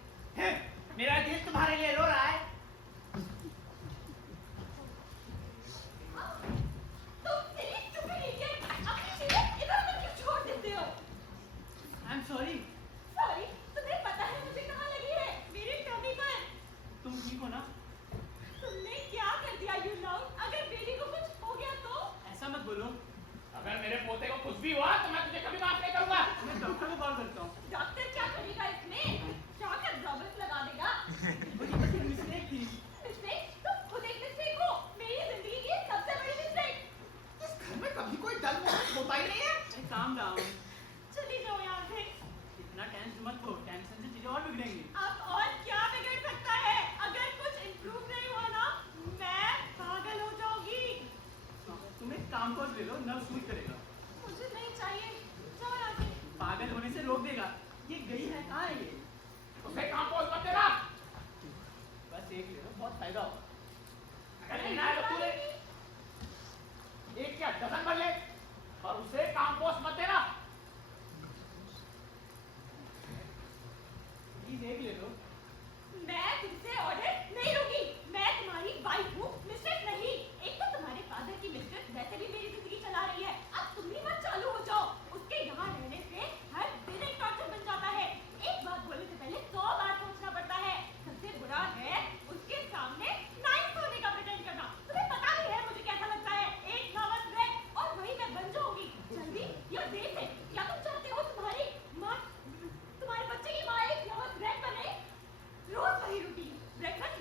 मेरा दिल तुम्हारे लिए रो रहा है। तुम तेरी stupid idiot, अपनी चीजें इधर-उधर क्यों छोड़ देते हो? I am sorry. Sorry, तुम्हें पता है मुझे कहाँ लगी है? मेरे टॉमी पर। तुम ठीक हो ना? तुमने क्या कर दिया you know? अगर बेबी को कुछ हो गया तो? ऐसा मत बोलो। अगर मेरे पोते को कुछ भी हुआ तो मैं तुझे कभी माफ नहीं करूंगा। मैं डॉक्टर को कॉल करता हूँ। डॉक्टर क्या करेगा इसमें? जाकर ड्रॉबर्स लगा देगा। मुझे बस एक मिस्टेक थी। मिस्टेक? तुम खुद एक मिस्टेक हो। मेरी जिंदगी की सबसे बड़ी मिस्टेक। इस घर में कभी कोई डल मोमेंट होता ही नहीं है। Calm down. चली जाओ यहाँ से। इतना टेंस मत हो, टेंशन से चीजें और बिगड़ेंगी। अब और क्या बिगड़ सकता है? अगर कुछ इम्प्रूव नहीं हुआ ना, मैं पागल हो जाऊंगी। तुम एक काम कोर्स ले लो, नर्व सूट करेगा। मुझे नहीं चाहिए। जाओ यहाँ से। पागल होने से रोक देगा। ये गई है, कहाँ है ये? उसे काम पहुंच मत देना। बस एक ले लो, बहुत फायदा होगा। अगर लेना है तो तू ले। एक क्या डजन भर ले, और उसे काम पोस्ट मत देना। प्लीज एक ले लो। मैं तुमसे ऑर्डर नहीं लूंगी। मैं तुम्हारी वाइफ हूँ, मिस्ट्रेस नहीं। एक तो तुम्हारे फादर की मिस्ट्रेस वैसे भी मेरी जिंदगी चला रही है। अब तुम भी मत चालू हो जाओ। उसके यहाँ रहने से हर दिन एक टॉर्चर बन जाता है। एक बात बोलने से पहले 100 बार सोचना पड़ता है। सबसे बुरा है उसके सामने नाइस होने का प्रिटेंड करना। तुम्हें पता भी है मुझे कैसा लगता है। एक नर्वस ब्रेक और वही मैं बन जाऊंगी, जल्दी या देर से। क्या तुम चाहते हो तुम्हारी माँ, तुम्हारे बच्चे की माँ एक नर्वस ब्रेक बने? रोज वही रूटीन, ब्रेकफास्ट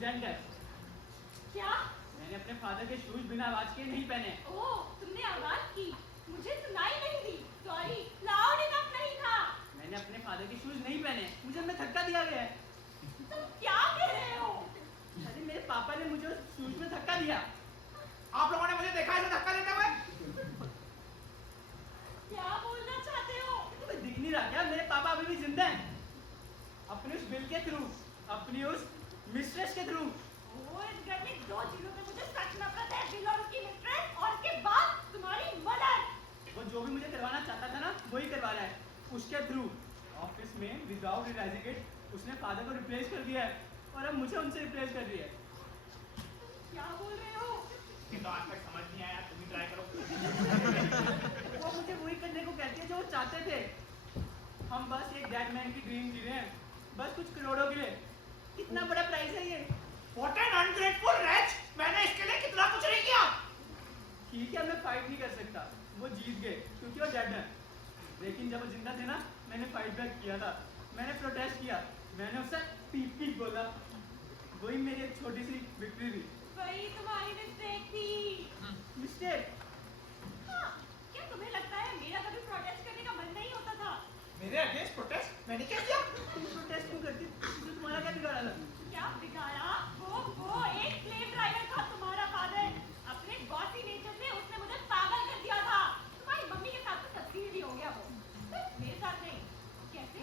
एक्सीडेंट है। क्या? मैंने अपने फादर के शूज बिना आवाज के नहीं पहने। ओह, तुमने आवाज की, मुझे सुनाई नहीं दी। सॉरी, लाउड इनफ नहीं था। मैंने अपने फादर के शूज नहीं पहने, मुझे उनमें धक्का दिया गया है। तुम क्या कह रहे हो? अरे मेरे पापा ने मुझे उस शूज में धक्का दिया। आप लोगों ने मुझे देखा है धक्का देते हुए? क्या बोलना चाहते हो? तुम्हें दिख नहीं रहा क्या? मेरे पापा अभी भी जिंदा हैं। अपने उस बिल के थ्रू, अपनी उस मिस्ट्रेस के थ्रू। ओह, इस घर में दो चीजों पे मुझे सच नफरत है, बिल और उसकी मिस्ट्रेस, और उसके बाद तुम्हारी मदर। वो जो भी मुझे करवाना चाहता था ना, वही करवा रहा है। उसके थ्रू ऑफिस में विदाउट इराजिकेट उसने फादर को रिप्लेस कर दिया है और अब मुझे उनसे रिप्लेस कर दिया है। क्या बोल रहे हो? ये तो आज तक समझ नहीं आया, तुम ही ट्राई करो। वो मुझे वही करने को कहती है जो वो चाहते थे। हम बस एक डेड मैन की ड्रीम जी रहे हैं, बस कुछ करोड़ों के लिए। कितना बड़ा प्राइस है ये। What an ungrateful wretch! मैंने इसके लिए कितना कुछ नहीं किया। ठीक है, मैं फाइट नहीं कर सकता, वो जीत गए क्योंकि वो डेड है। लेकिन जब वो जिंदा थे ना, मैंने फाइट बैक किया था, मैंने प्रोटेस्ट किया, मैंने उससे पीप पीप बोला। वही मेरी एक छोटी सी विक्ट्री थी। वही तुम्हारी मिस्टेक थी। मिस्टेक? हाँ, क्या तुम्हें लगता है मेरा कभी प्रोटेस्ट करने का मन नहीं होता था? मेरे अगेंस्ट प्रोटेस्ट मैंने क्या किया? तुम प्रोटेस्ट क्यों करती? तो तुम्हारा क्या बिगाड़ा था? क्या बिगाड़ा? वो एक स्लेव ड्राइवर था तुम्हारा फादर। अपने बॉसी नेचर से उसने मुझे पागल कर दिया था। तुम्हारी मम्मी के साथ तो तस्वीर भी हो गया वो, सिर्फ मेरे साथ नहीं। कैसे?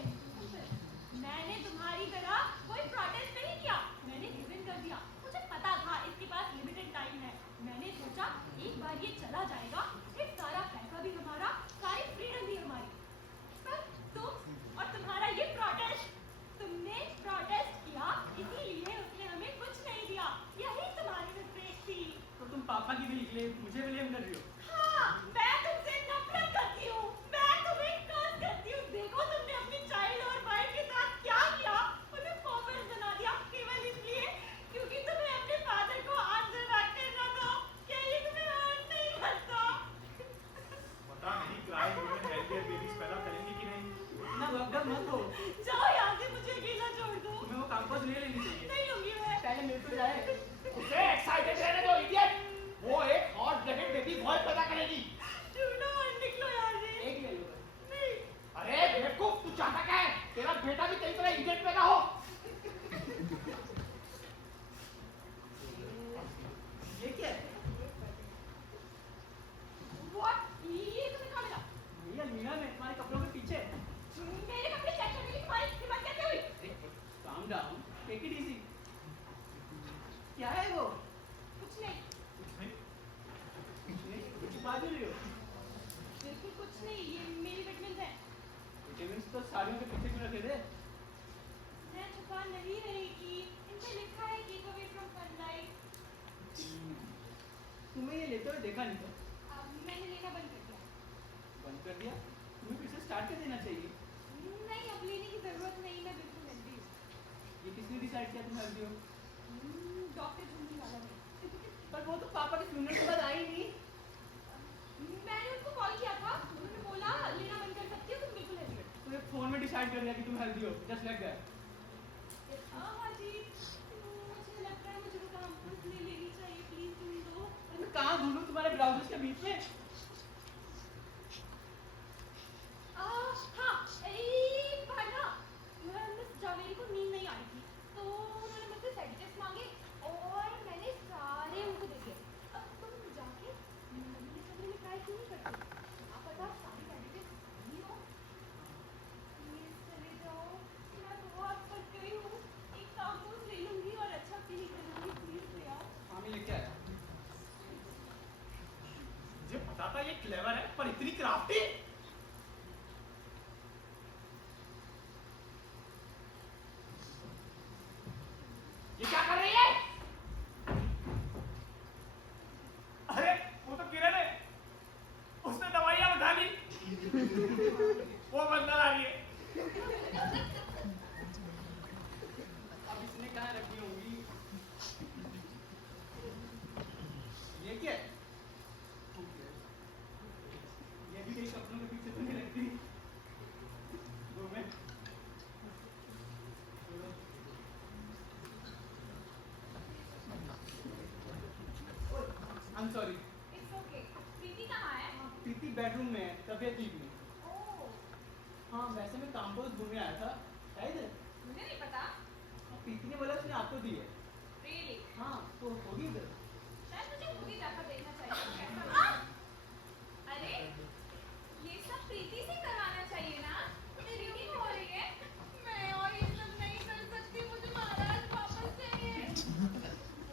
मैंने तुम्हारी तरह कोई प्रोटेस्ट नहीं किया, मैंने गिव इन कर दिया। मुझे पता था इसके पास लिमिटेड टाइम है। मैंने सोचा एक बार ये चला जाएगा, फिर सारा पैसा भी हमारा, सारी फ्रीडम भी हमारी। पर तुम और तुम्हारा ये प्रोटेस्ट, तुमने प्रोटेस्ट किया इसीलिए उसने हमें कुछ नहीं दिया। यही तुम्हारी मिस्टेक थी। तो तुम पापा की भी निकले, मुझे ब्लेम कर रही हो। हाँ, मैं तुमसे नफरत करती हूँ, मैं तुम्हें कर्स करती हूँ। देखो तुमने अपनी चाइल्ड और वाइफ के साथ क्या किया, उन्हें पॉपुलर बना दिया केवल इसलिए क्योंकि तुम्हें अपने फादर को आंसर बैक करना था। क्या ये तुम्हें हर्ट नहीं करता? पता नहीं क्राइम वुमेन हेल्थियर बेबीज पैदा करेंगे कि नहीं। ना भगदड़ मत हो, जाओ यहाँ से, मुझे अकेला छोड़ दो। तुम्हें वो कागज ले लेनी चाहिए। नहीं लूंगी मैं। पहले मेरे को जाए। उसे एक्साइटेड रहने दो इडियट। वो एक हॉट ब्लडेड बेबी बॉय पैदा करेगी। ढूंढो और निकलो यहाँ से। एक ले लो। नहीं। अरे बेवकूफ, तू चाहता क्या है? तेरा बेटा भी तेरी तरह इडियट पैदा हो। ये क्या है? What? ये तुम्हें कहाँ मिला? भैया मीना में तुम्हारे कपड़ों के पीछे। मेरे कपड़े चेक करने की तुम्हारी हिम्मत कैसे हुई? Calm down, take it easy. क्या है वो? कुछ नहीं, कुछ नहीं, कुछ छुपा भी रही हो। बिल्कुल कुछ नहीं। ये मेरी विटामिन्स हैं। विटामिन्स तो साड़ियों के पीछे क्यों रखे थे? मैं छुपा नहीं रही थी। इन पे लिखा है कीप अवे फ्रॉम सनलाइट। तुम्हें ये लेते हुए देखा नहीं था। अब मैंने लेना बंद कर दिया। बंद कर दिया? तुम्हें फिर से स्टार्ट कर देना चाहिए। नहीं, अब लेने की जरूरत नहीं, मैं बिल्कुल हेल्दी हूँ। ये किसने डिसाइड किया तुम हेल्दी हो? डॉक्टर ढूंढने वाला है। पर वो तो पापा के फ्यूनरल के बाद आई नहीं। मैंने उनको कॉल किया था, उन्होंने बोला लेना बंद कर सकती हो, तुम बिल्कुल हेल्दी हो। तो ये फोन में डिसाइड कर लिया कि तुम हेल्दी हो, जस्ट लाइक दैट। हाँ जी, मुझे लगता है मुझे विटामिन्स ले लेनी चाहिए, प्लीज तुम दो। मैं कहाँ ढूंढूं तुम्हारे ब्लाउजेस के बीच में? हाँ, एक बार ना मिस जावेरी को नींद नहीं आ रही थी, तो उन्होंने मुझसे सेडेटिव्स मांगे और मैंने सारे उनको दे दिए। अब तुम जाके मम्मी के कमरे में ट्राई क्यों नहीं करती? आप पता सारे सेडेटिव्स नहीं हो। प्लीज चले जाओ, मैं बहुत थक गई हूँ। एक कागज ले लूंगी और अच्छा फील करूंगी, प्लीज ले आओ। हाँ मैं लेके आया। मुझे पता था ये क्लेवर है, पर इतनी क्राफ्टी। ये क्या कर रही है? अरे वो तो किरण है, उसने दवाइयां उठा ली। वो बंदा आ रही है। अब इसने कहाँ रखी होंगी? ये क्या है? ये भी कहीं सपनों में तबीयत ठीक नहीं। ओह, हाँ वैसे मैं कैंपस घूमने आया था, शायद मुझे नहीं पता। प्रीति ने बोला उसने आपको दी है। रियली? हाँ तो होगी इधर। शायद मुझे खुद ही जाकर देखना चाहिए कैसा हाँ? लगा। अरे ये सब प्रीति से करवाना चाहिए ना। प्रीति को हो रही है। मैं और ये सब नहीं कर सकती, मुझे महाराज वापस चाहिए।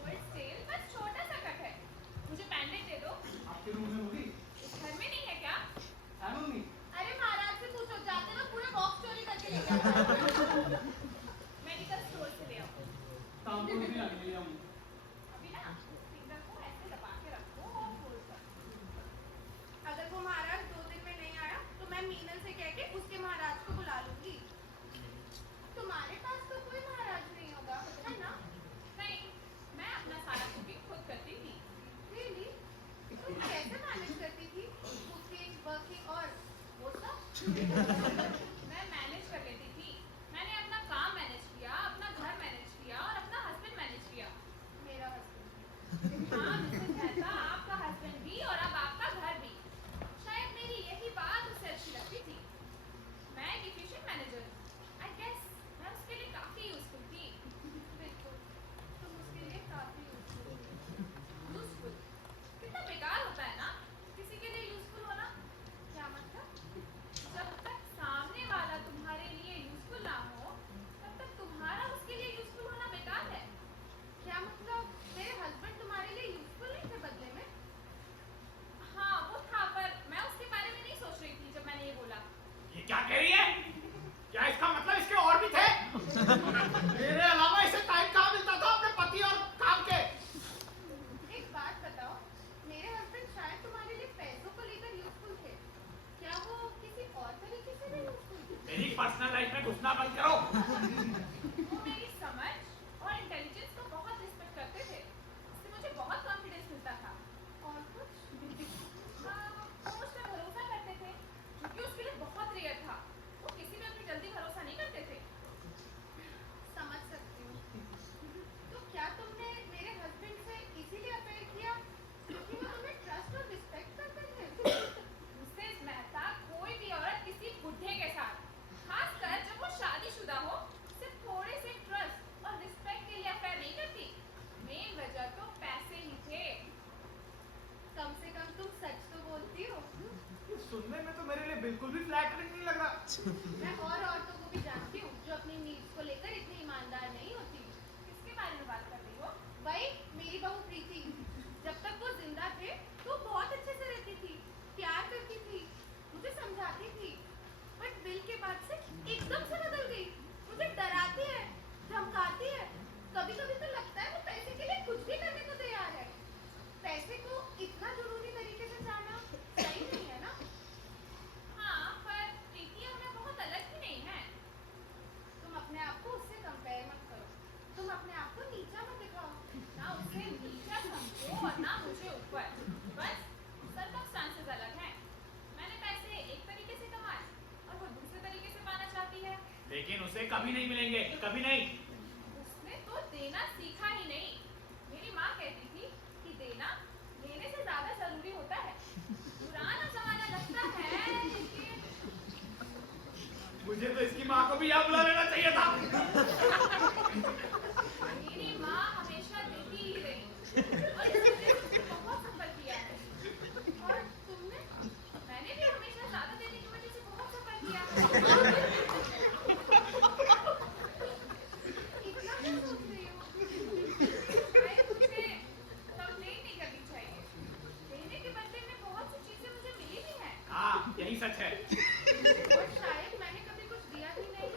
Hold still, बस छोटा सा कट है। मुझे बैंडेज दे दो। आपके रूम में होगी? इस घर में नहीं है क्या? है मम्मी? अरे महाराज से पूछो, जाते ना पूरे बॉक्स चोरी करके ले जाता। मेडिकल स्टोर से ले आओ। कैंपस भी आने ले आऊँ। अभी ना फिंगर को ऐसे दबा के रखो और होल्ड करो। अगर वो महाराज 2 दिन में नहीं आया तो मैं मीनल से कह के उसके महाराज को बुला लूंगी। तुम्हारे पास तो कोई महाराज नहीं होगा, है ना? नहीं, मैं अपना सारा कुकिंग खुद करती थी। Really? तुम कैसे मैनेज करती थी? कुकिंग, वर्किंग और वो सब? मैं मैनेज कर लेती थी। मैंने अपना काम मैनेज किया, अपना घर मैनेज किया और अपना हस्बैंड मैनेज किया। मेरा husband। हाँ, मिसेस मेहता, आपका हस्बैंड भी और अब आपका घर भी। शायद मेरी यही बात उसे अच्छी लगती थी। मैं एक एफिशिएंट मैनेजर, आई गेस मैं उसके लिए काफी यूजफुल थी। बिल्कुल, तुम उसके लिए काफी useful हो। यूजफुल कितना बेकार होता है ना किसी के लिए यूजफुल होना। क्या मतलब? जब तक सामने वाला तुम्हारे लिए यूजफुल ना हो तब तक तुम्हारा उसके लिए यूजफुल होना बेकार है। क्या मतलब मेरे हस्बैंड तुम्हारे लिए यूजफुल नहीं थे बदले में? हाँ वो था, पर मैं उसके बारे में नहीं सोच रही थी जब मैंने ये बोला। ये क्या कह रही है? क्या इसका मतलब इसके और भी थे? मेरे अलावा इसे टाइम कहाँ मिलता था अपने पति और काम के? एक बात बताओ, मेरे हस्बैंड शायद तुम्हारे लिए पैसों को लेकर यूजफुल थे। क्या वो किसी और तरीके से भी यूजफुल थे? मेरी पर्सनल लाइफ में घुसना बंद करो। वो मेरी समझ और इंटेलिजेंस को बहुत रिस्पेक्ट करते थे। इससे मुझे बहुत कॉन्फिडेंस मिलता था। और कुछ? हाँ, वो मुझ पर भरोसा करते थे क्योंकि उसके लिए बहुत रेयर था। वो किसी पे अपनी जल्दी भरोसा नहीं करते थे। समझ सकती हूँ। तो क्या तुमने मेरे हस्बैंड से इसीलिए अफेयर किया क्योंकि वो तुम्हें ट्रस्ट और रिस्पेक्ट करते थे? मिसेस मेहता, कोई भी औरत किसी बुढ़े के साथ, खासकर जब वो शादीशुदा हो, सिर्फ थोड़े से ट्रस्ट और रिस्पेक्ट के लिए अफेयर नहीं करती। मेन वजह तो पैसे ही थे। कम से कम तुम सच तो बोलती हो। ये सुनने में तो मेरे लिए बिल्कुल भी फ्लैटरिंग नहीं लग रहा। मैं और औरतों को भी जानती हूँ जो अपनी नीड्स को लेकर इतनी ईमानदार नहीं होती। किसके बारे में बात कर रही हो? वही मेरी बहू प्रीति, जब तक वो जिंदा थे तो बहुत अच्छे से रहती थी, प्यार करती थी, मुझे समझाती थी। बट बिल के बाद से एकदम से बदल गई। मुझे डराती है, धमकाती है। कभी कभी तो लगता है वो पैसे के लिए कुछ भी करने को तैयार है। पैसे को इतना जुनूनी तरीके से जाना सही नहीं है ना? हाँ, पर प्रीति और मैं बहुत अलग ही नहीं है। तुम अपने आप को उससे कंपेयर मत करो। तुम अपने आप को नीचा मत दिखाओ। ना उसे नीचा समझो और ना मुझे ऊपर। बस सर्कमस्टांसेस अलग हैं। मैंने पैसे एक तरीके से कमाए और वो दूसरे तरीके से पाना चाहती है। लेकिन उसे कभी नहीं मिलेंगे, कभी नहीं। उसने तो देना सीखा ही नहीं। मेरी माँ कहती थी कि देना लेने से ज्यादा जरूरी होता है। पुराना जमाना लगता है लेकिन मुझे तो इसकी माँ को भी यहाँ बुला लेना चाहिए था। मेरी माँ हमेशा देती ही रही और इस वजह से उसने बहुत सफर किया है। और तुमने? मैंने भी हमेशा ज्यादा देने की वजह से बहुत सफर किया है। इतना क्यों सोच रही हो? शायद मुझे कंप्लेन नहीं करनी चाहिए। देने के बदले में बहुत सी चीजें मुझे मिली भी हैं। हाँ, यही सच है। और शायद मैंने कभी कुछ दिया ही नहीं।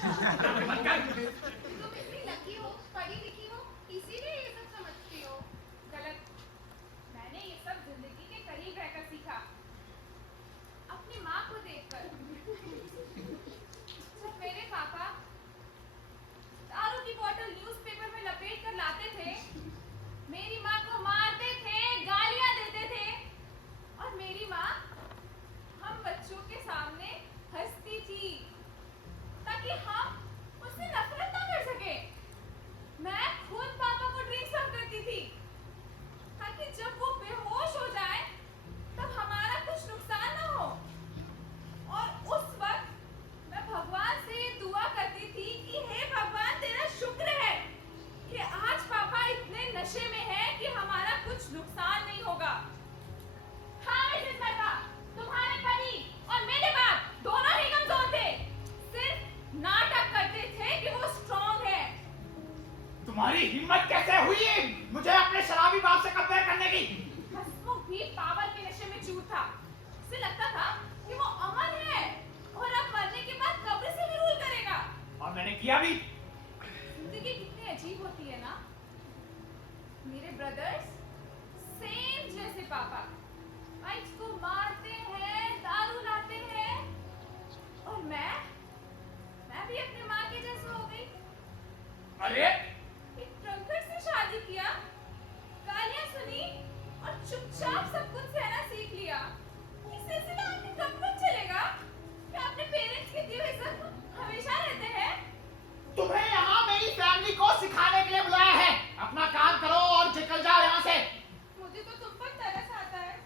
तुम इतनी लकी हो, पढ़ी लिखी हो, इसीलिए ये सब समझती हो। गलत। मैंने ये सब जिंदगी के करीब रहकर सीखा, अपनी माँ को देखकर। जब मेरे पापा दारू की बोतल न्यूज़पेपर में लपेट कर लाते थे, मेरी माँ को मारते थे, गालियां देते थे, और मेरी माँ हम बच्चों के सामने हंसती थी ताकि हम उससे नफरत ना कर सके। मैं खुद पापा को ड्रिंक सर्व करती थी ताकि जब वो बेहोश हो जाए तब हमारा कुछ नुकसान ना हो। और उस वक्त मैं भगवान से ये दुआ करती थी कि हे भगवान, तेरा शुक्र है कि आज पापा इतने नशे में है कि हमारा कुछ नुकसान नहीं होगा। हाँ मिसेस मेहता, तुम्हारे पति और मेरे बाप दोनों ही कमजोर थे, सिर्फ नाटक करते थे कि वो स्ट्रॉन्ग है। तुम्हारी हिम्मत कैसे हुई मुझे अपने शराबी बाप से कंपेयर करने की? हसमुख भी पावर के नशे में चूर था। उसे लगता था कि वो अमर है और अब मरने के बाद कब्र से भी रूल करेगा। और मैंने किया भी। जिंदगी कितनी अजीब होती है ना। मेरे ब्रदर्स सेम जैसे पापा, वाइफ्स को मारते हैं, दारू लाते हैं, और मैं भी अपनी माँ के जैसे हो गई। अरे एक ड्रंकर से शादी किया, गालियां सुनी और चुपचाप सब कुछ सहना सीख लिया। ये सिलसिला आगे कब तक चलेगा? क्या अपने पेरेंट्स के दिए हुए सब हमेशा रहते हैं? तुम्हें यहाँ मेरी फैमिली को सिखाने के लिए बुलाया है। अपना काम करो और निकल जाओ यहाँ से। मुझे तो तुम पर तरस आता है।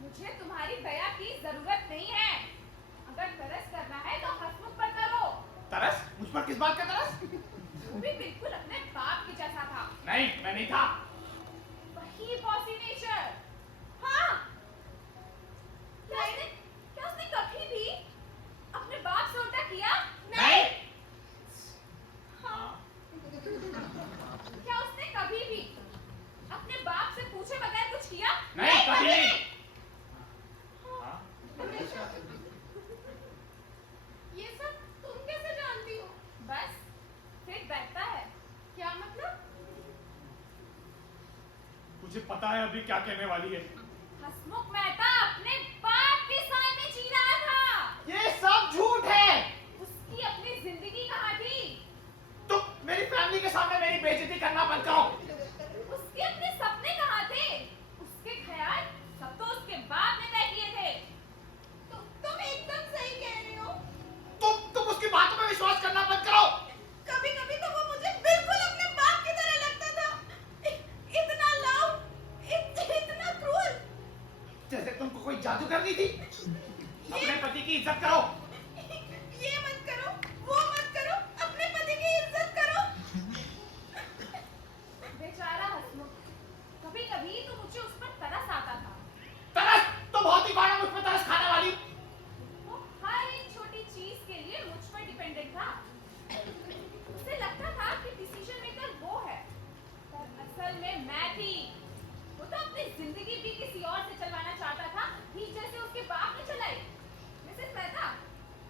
मुझे तुम्हारी दया की जरूरत नहीं है। अगर तरस करना है तो हसमुख पर करो। तरस? मुझ पर किस बात का तरस? वो भी बिल्कुल अपने बाप के जैसा था। नहीं, मैं नहीं था। वही बॉसी नेचर। हाँ, क्या उसने कभी भी अपने बाप से उल्टा किया? नहीं। हाँ। क्या उसने कभी भी अपने बाप से पूछे बगैर कुछ किया? नहीं, कभी नहीं। हाँ? ये सब तुम कैसे जानती हो? बस फिर बैठता है। क्या मतलब? मुझे पता है अभी क्या कहने वाली है। हसमुख मेहता अपने बाप के सामने जी रहा था। ये सब झूठ है। उसकी अपनी जिंदगी कहाँ थी? तुम मेरी फैमिली के सामने मेरी बेइज्जती करना बंद करो। उसके अपने सपने कहाँ थे? उसके ख्याल सब तो उसके बाप ने तय किए थे। तुम एकदम सही कह रही हो। तुम उसकी बातों में विश्वास करना बंद करो। कभी-कभी तो वो मुझे बिल्कुल अपने बाप की तरह लगता था। इतना लाउड, इतना क्रूर। जैसे तुमको कोई जादू करनी थी। अपने पति की इज्जत करो। ये मत करो, वो मत करो, अपने पति की इज्जत करो। बेचारा हसमुख, कभी-कभी तो मुझे उस पर तरस आता था। तरस? तो बहुत ही कौन है मुझ पर तरस खाने वाली? वो हर एक छोटी चीज के लिए मुझ पर डिपेंडेंट था। उसे लगता था कि डिसीजन मेकर वो है, पर असल में मैं थी। वो तो अपनी जिंदगी भी किसी और से चलवाना चाहता था, ठीक जैसे उसके बाप ने चलाई। मिसेस मेहता,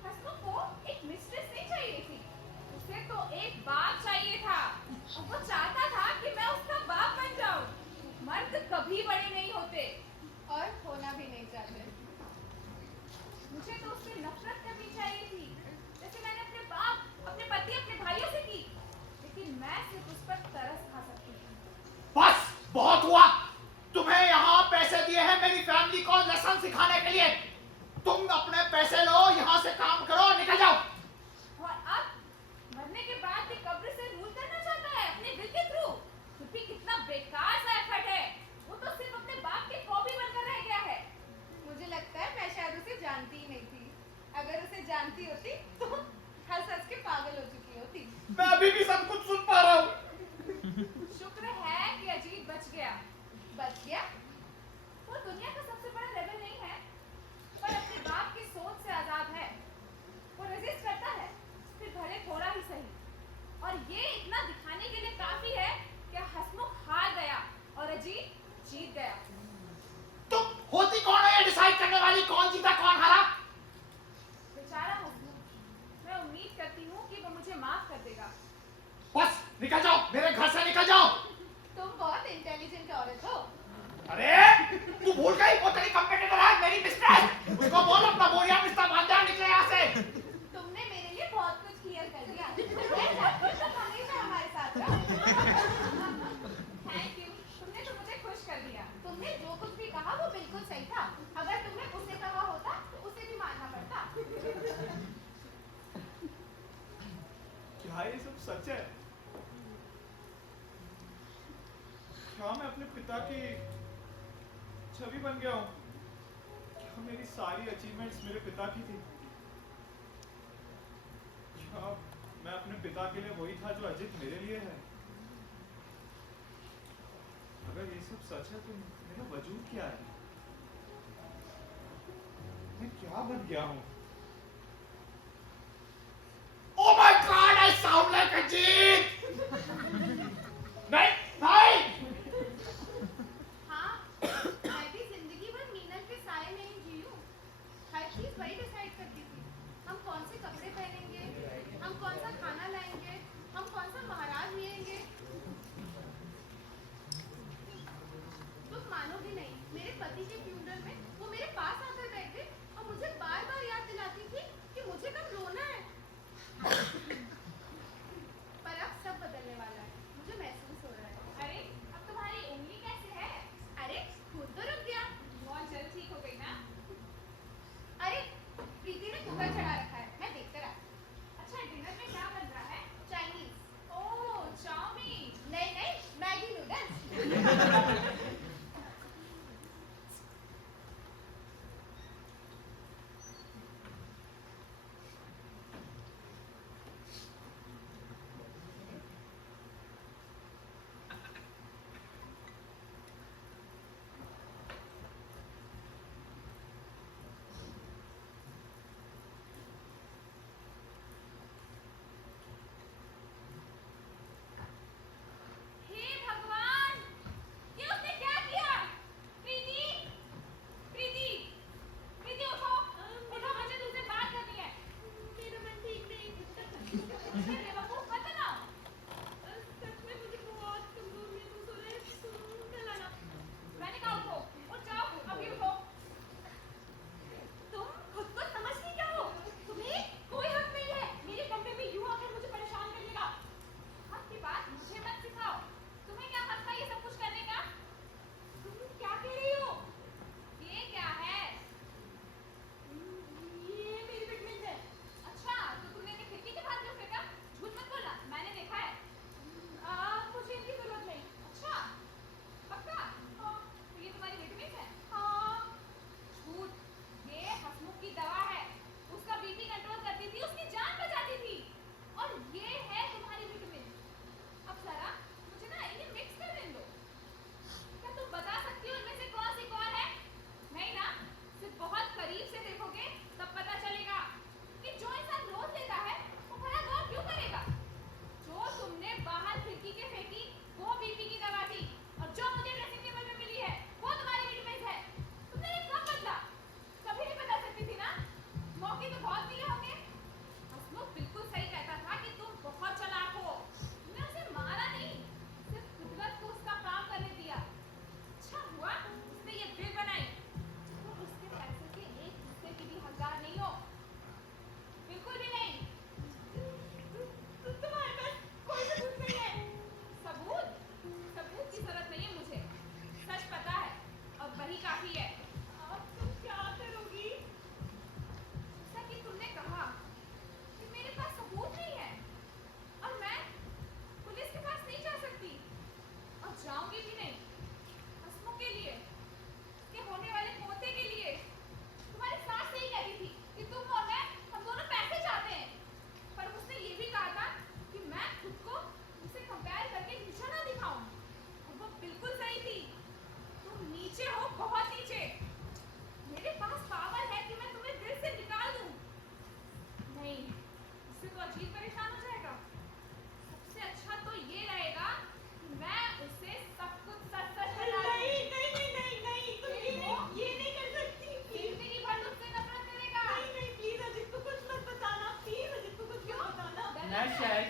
हसमुख को एक मिस्ट्रेस नहीं चाहिए थी, उसे तो एक बाप चाहिए था। और वो चाहता था कि मैं उसका बाप बन जाऊं। मर्द कभी बड़े नहीं होते और होना भी नहीं चाहते। मुझे तो उससे नफरत करनी चाहिए थी, जैसे मैंने अपने बाप, अपने पति, अपने भाइयों से की। लेकिन मैं सिर्फ उस पर तरस खा सकती थी। बस बहुत हुआ। तुम्हें यहाँ पैसे दिए हैं मेरी फैमिली को लेसन सिखाने के लिए। तुम अपने पैसे लो, यहाँ से काम करो, निकल जाओ। और अब मरने के बाद भी कब्र से रूल करना चाहता है अपने दिल के थ्रू। फिर भी कितना बेकार सा एफर्ट है। वो तो सिर्फ अपने बाप के कॉपी बनकर रह गया है। मुझे लगता है मैं शायद उसे जानती ही नहीं थी। अगर उसे जानती होती तो हंस-हंस के पागल हो चुकी होती। मैं अभी भी सब कुछ सुन पा रहा हूँ। शुक्र है कि अजीत बच गया। बच गया? वो दुनिया का सबसे बड़ा रेबल नहीं है, पर अपने बाप की सोच से आजाद है। वो रेजिस्ट करता है, फिर भले थोड़ा ही सही। और ये इतना दिखाने के लिए काफी है कि हसमुख हार गया और अजीत जीत गया। तुम होती कौन है ये डिसाइड करने वाली? कौन जीता कौन हारा? बेचारा हसमुख, मैं उम्मीद करती हूँ निकल जाओ, मेरे घर से निकल जाओ। तुम बहुत इंटेलिजेंट औरत हो। अरे तू भूल गई, वो तेरी कंपेटिटर है, मेरी मिस्ट्रेस। उसको बोल अपना बोरिया बिस्तर बांध जा, निकले यहाँ से। तुमने मेरे लिए बहुत कुछ क्लियर कर दिया। मैं चाहती हूँ तुम हमेशा हमारे साथ रहो। थैंक यू, तुमने तो मुझे खुश कर दिया। तुमने जो कुछ भी कहा वो बिल्कुल सही था। अगर तुमने उसे कहा होता तो उसे भी मानना पड़ता। क्या ये सब सच है? क्या मैं अपने पिता की छवि बन गया हूँ? क्या मेरी सारी अचीवमेंट्स मेरे पिता की थी? क्या मैं अपने पिता के लिए वही था जो अजित मेरे लिए है? अगर ये सब सच है तो मेरा वजूद क्या है? मैं क्या बन गया हूँ? Oh my God, I sound like Ajit. नहीं, नहीं। हाँ, मैं भी जिंदगी भर मीनल के साए में ही जी हूँ। हर चीज वही डिसाइड करती थी। हम कौन से कपड़े पहनेंगे, हम कौन सा खाना लाएंगे, हम कौन सा महाराज लेंगे। तुम मानोगे नहीं, मेरे पति के फ्यूनरल में वो मेरे पास आकर बैठे और मुझे बार बार याद दिलाती थी कि मुझे कब रोना है। पर अब सब बदलने वाला है, मुझे महसूस हो रहा है। अरे अब तुम्हारी उंगली कैसे है? अरे खुद तो रुक गया। बहुत जल्द ठीक हो गई ना? अरे प्रीति ने कुकर चढ़ा रखा है, मैं देखकर आती हूँ। अच्छा, डिनर में क्या बन रहा है? चाइनीज। ओह, चाउमीन। नहीं नहीं, मैगी नूडल्स।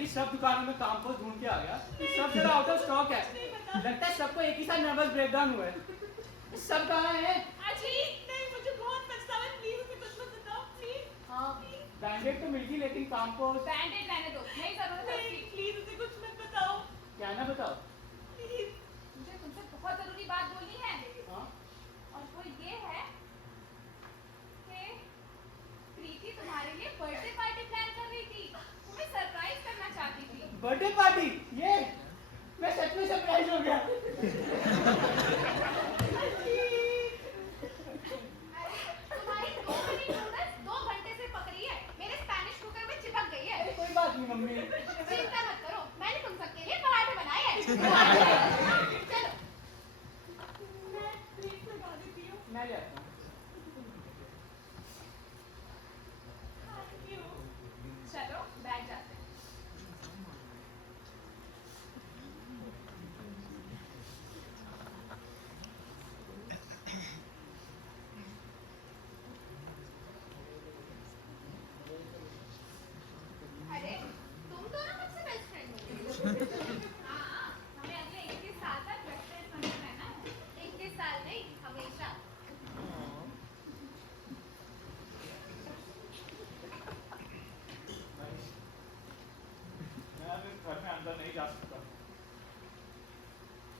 कि सब दुकानों में काम पोस्ट ढूंढ के आ गया। सब जगह आउट ऑफ स्टॉक है। लगता है सबको एक ही साथ नर्वस ब्रेकडाउन हुआ है। सब कहाँ हैं? अजी नहीं, मुझे बहुत पछतावा है, प्लीज मुझे कुछ मत बताओ प्लीज। हाँ, बैंडेड तो मिल गई लेकिन काम पोस्ट बैंडेड रहने दो, नहीं जरूरत है नहीं उसकी। प्लीज मुझे कुछ मत बताओ क्या ना बताओ। प्लीज। मुझे तुमसे बहुत जरूरी बात बोलनी है हाँ, और वो ये है कि प्रीति तुम्हारे लिए बर्थडे पार्टी प्लान कर रही थी, तुम्हें सरप्राइज करना चाहती थी। Birthday party. ये मैं सच में सरप्राइज हो गया। तुम्हारी 2 मिनट नूडल्स 2 घंटे से पक रही है, मेरे स्पैनिश कुकर में चिपक गई है। अरे कोई बात नहीं मम्मी। चिंता मत करो, मैंने तुम सबके लिए पराठे बनाए हैं। चलो मैं प्लीज लगा देती हूँ। मैं ले आता हूँ। Thank you. चलो बैठ जाते हैं। अरे तुम दोनों मुझसे बेस्ट फ्रेंड हो। हाँ, हमें अगले 21 साल तक बेस्ट फ्रेंड बने रहना है। 21 साल नहीं, हमेशा। मैं अब इस घर में अंदर नहीं जा सकता।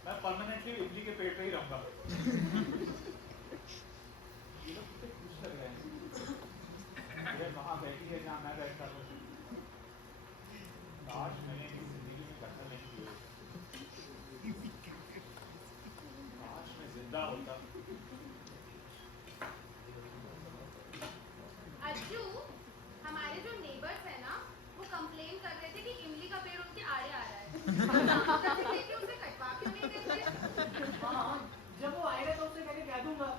मैं परमानेंटली इमली के पेट पे ही रहूंगा। ये लोग कितने खुश लग रहे हैं। ये वहां बैठी है जहाँ मैं बैठता हूँ। काश मैंने इनकी जिंदगी में दखल नहीं की होती। काश मैं जिंदा होता। अज्जू, हमारे जो नेबर्स है ना, वो कंप्लेन कर रहे थे कि इमली का पेड़ उनके आड़े आ रहा है। लेकिन उसे कटवा क्यों नहीं देते? हाँ, जब वो आएगा तो उससे कहके कह दूंगा।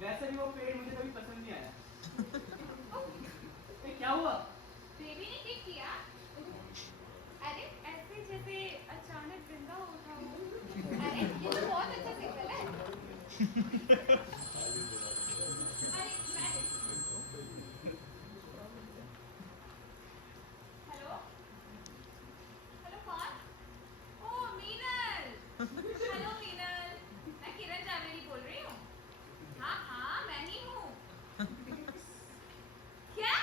वैसे भी वो पेड़ मुझे कभी पसंद नहीं आया। ए, क्या हुआ? बेबी ने किक किया। अरे ऐसे जैसे अचानक जिंदा उठा हो। अरे ये तो बहुत अच्छा सिग्नल है। अरे मैं हेलो हेलो कौन? ओह मीनल। हेलो मीनल, मैं किरण जावेरी बोल रही हूँ। हाँ हाँ मैं ही हूँ। क्या?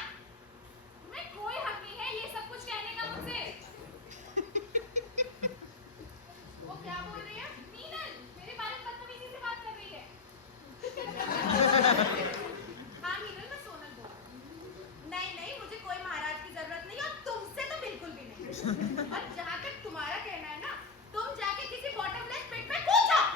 तुम्हें कोई हक नहीं है ये सब कुछ कहने का मुझसे। वो क्या बोल रही है? मीनल मेरे बारे में बदतमीजी से बात कर रही है। हाँ मीनल, मैं सोनल बोल रही हूँ। नहीं नहीं, मुझे कोई महाराज की जरूरत नहीं और तुमसे तो बिल्कुल भी नहीं। और जहाँ तक तुम्हारा कहना है ना, तुम जाके किसी बॉटमलेस पिट में कूद जाओ।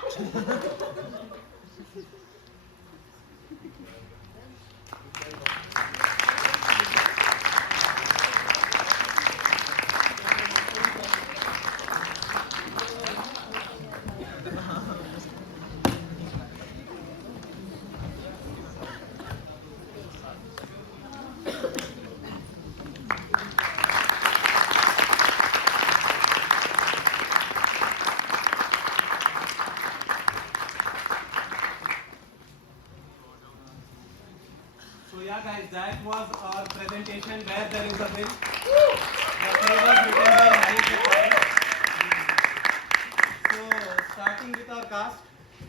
So yeah guys, that was our presentation where there is a bill. The play was written by Harry Chittai. So starting with our cast,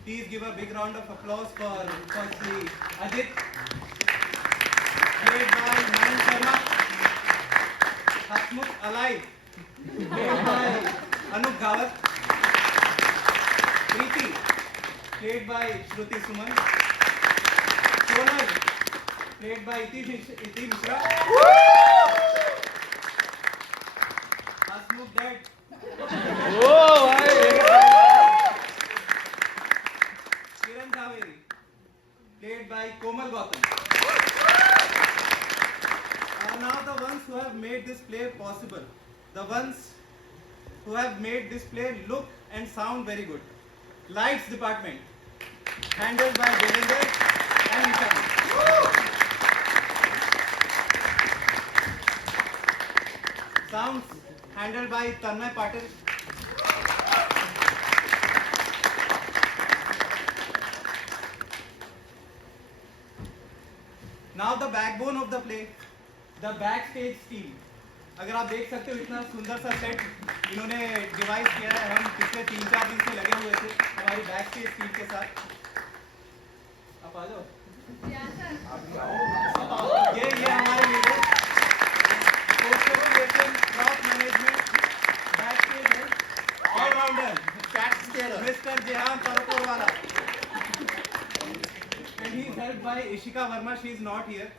please give a big round of applause for firstly Ajit, played by Manan Sharma, Hasmukh Alai, played by Anup Gawat, Preeti, played by Shruti Suman, Sonal, played by Iti Mishra, Hasmukh Dad, Kiran Javeri, played by Komal Gautam. Now the ones who have made this play possible, the ones who have made this play look and sound very good. Lights department, handled by Devendra and Nishan. Sounds handled by Tanmay Patil. Now the backbone of the play, the backstage team, अगर आप देख सकते हो इतना सुंदर सा set इन्होंने device किया है। हम पिछले 3-4 दिन से लगे हुए थे हमारी बैक स्टेज टीम के साथ। आप आ जाओ। ये हमारे leader poster relation crop management back stage है ऑलराउंडर मिस्टर जेहान परकोर वाला। And he is helped by Ishika Verma. She is not here.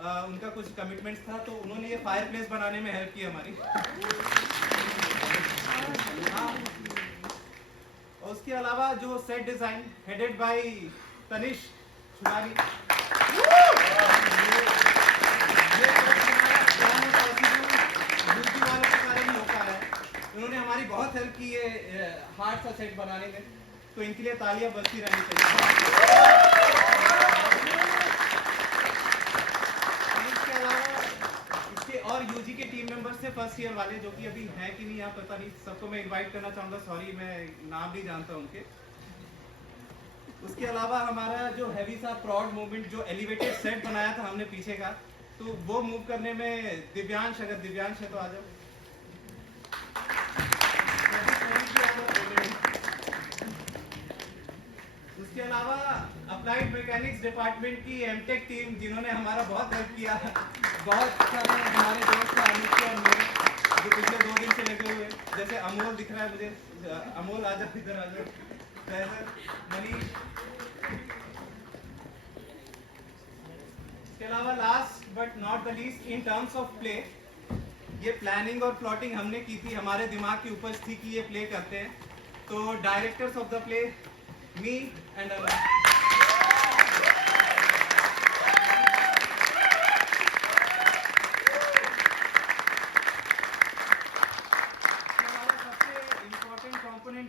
उनका कुछ कमिटमेंट्स था तो उन्होंने ये फायर प्लेस बनाने में हेल्प की हमारी। हाँ। और उसके अलावा जो set design headed by Tanish Shumari. वालों के कारण ही हो पा रहा है। उन्होंने हमारी बहुत हेल्प की ये हार्ड सा सेट बनाने में, तो इनके लिए तालियां बजती रहनी चाहिए। इसके अलावा इसके और यूजी के टीम मेंबर्स थे फर्स्ट ईयर वाले जो कि अभी हैं कि नहीं यहाँ पता नहीं। सबको मैं इनवाइट करना चाहूँगा, सॉरी मैं नाम नहीं जानता उनके। उसके अलावा हमारा जो हैवी सा प्रॉड मूवमेंट जो एलिवेटेड सेट बनाया था हमने पीछे का, तो वो मूव करने में दिव्यांश, अगर दिव्यांश है तो आ जाओ। उसके अलावा अप्लाइड मैकेनिक्स डिपार्टमेंट की एमटेक टीम जिन्होंने हमारा बहुत हेल्प किया। बहुत सारे हमारे दोस्त हैं अमित और मेरे जो पिछले 2 दिन से लगे हुए। जैसे अमोल दिख रहा है मुझे, अमोल आ जाओ, इधर आ जाओ। मनीष। इसके अलावा last but not the least in terms of play, ये प्लानिंग और प्लॉटिंग हमने की थी, हमारे दिमाग की उपज थी कि ये प्ले करते हैं। तो directors of the play me and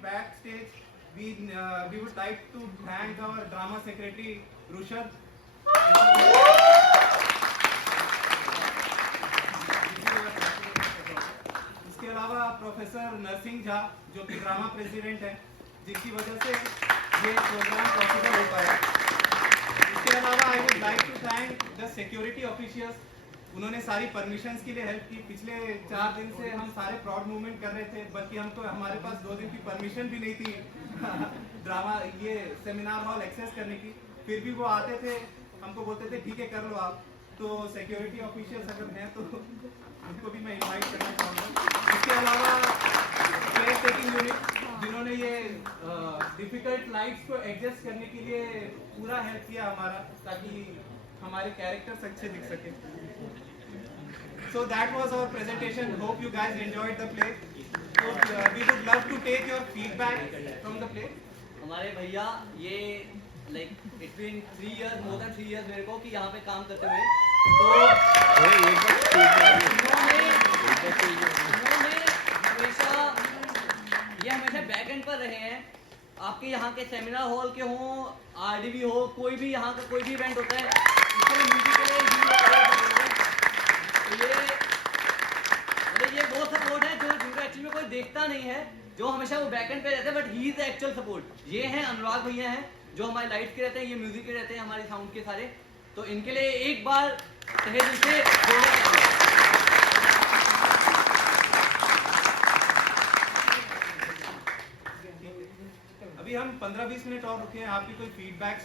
backstage we would like to thank our drama secretary Rushad. इसके अलावा प्रोफेसर नरसिंह झा जो कि ड्रामा प्रेसिडेंट है, जिसकी वजह से ये प्रोग्राम पॉसिबल हो पाया। इसके अलावा I would like to thank the security officials, उन्होंने सारी परमिशंस के लिए हेल्प की। पिछले 4 दिन से हम सारे प्रॉड मूवमेंट कर रहे थे, बल्कि हमको हमारे पास 2 दिन की परमिशन भी नहीं थी ड्रामा ये सेमिनार हॉल एक्सेस करने की। फिर भी वो आते थे, हमको बोलते थे ठीक है कर लो आप। तो सिक्योरिटी ऑफिशियल्स अगर हैं तो उनको भी मैं इनवाइट करना चाहूँगा। इसके अलावा केयर टेकिंग यूनिट जिन्होंने ये डिफिकल्ट लाइट्स को एडजस्ट करने के लिए पूरा हेल्प किया हमारा, ताकि हमारे कैरेक्टर्स अच्छे दिख सके। So that was our presentation. Hope you guys enjoyed the play. So we would love to take your feedback from the play. हमारे भैया ये like it's been 3 years, more than 3 years मेरे को कि यहाँ पे काम करते हुए, तो उन्होंने हमेशा बैक एंड पर रहे हैं। आपके यहाँ के सेमिनार हॉल के हों, आरडीवी हो, कोई भी यहाँ का कोई भी इवेंट होता है, इसमें म्यूजिक के लिए ये वो सपोर्ट है जो जिनको एक्चुअली में कोई देखता नहीं है, जो हमेशा वो बैक एंड पे रहते हैं, but he is the actual support. ये हैं अनुराग भैया हैं जो हमारे लाइट्स के रहते हैं, ये म्यूजिक के रहते हैं, हमारे साउंड के सारे। तो इनके लिए एक बार तहे दिल से अभी हम 15-20 मिनट और रुके हैं। आपकी कोई फीडबैक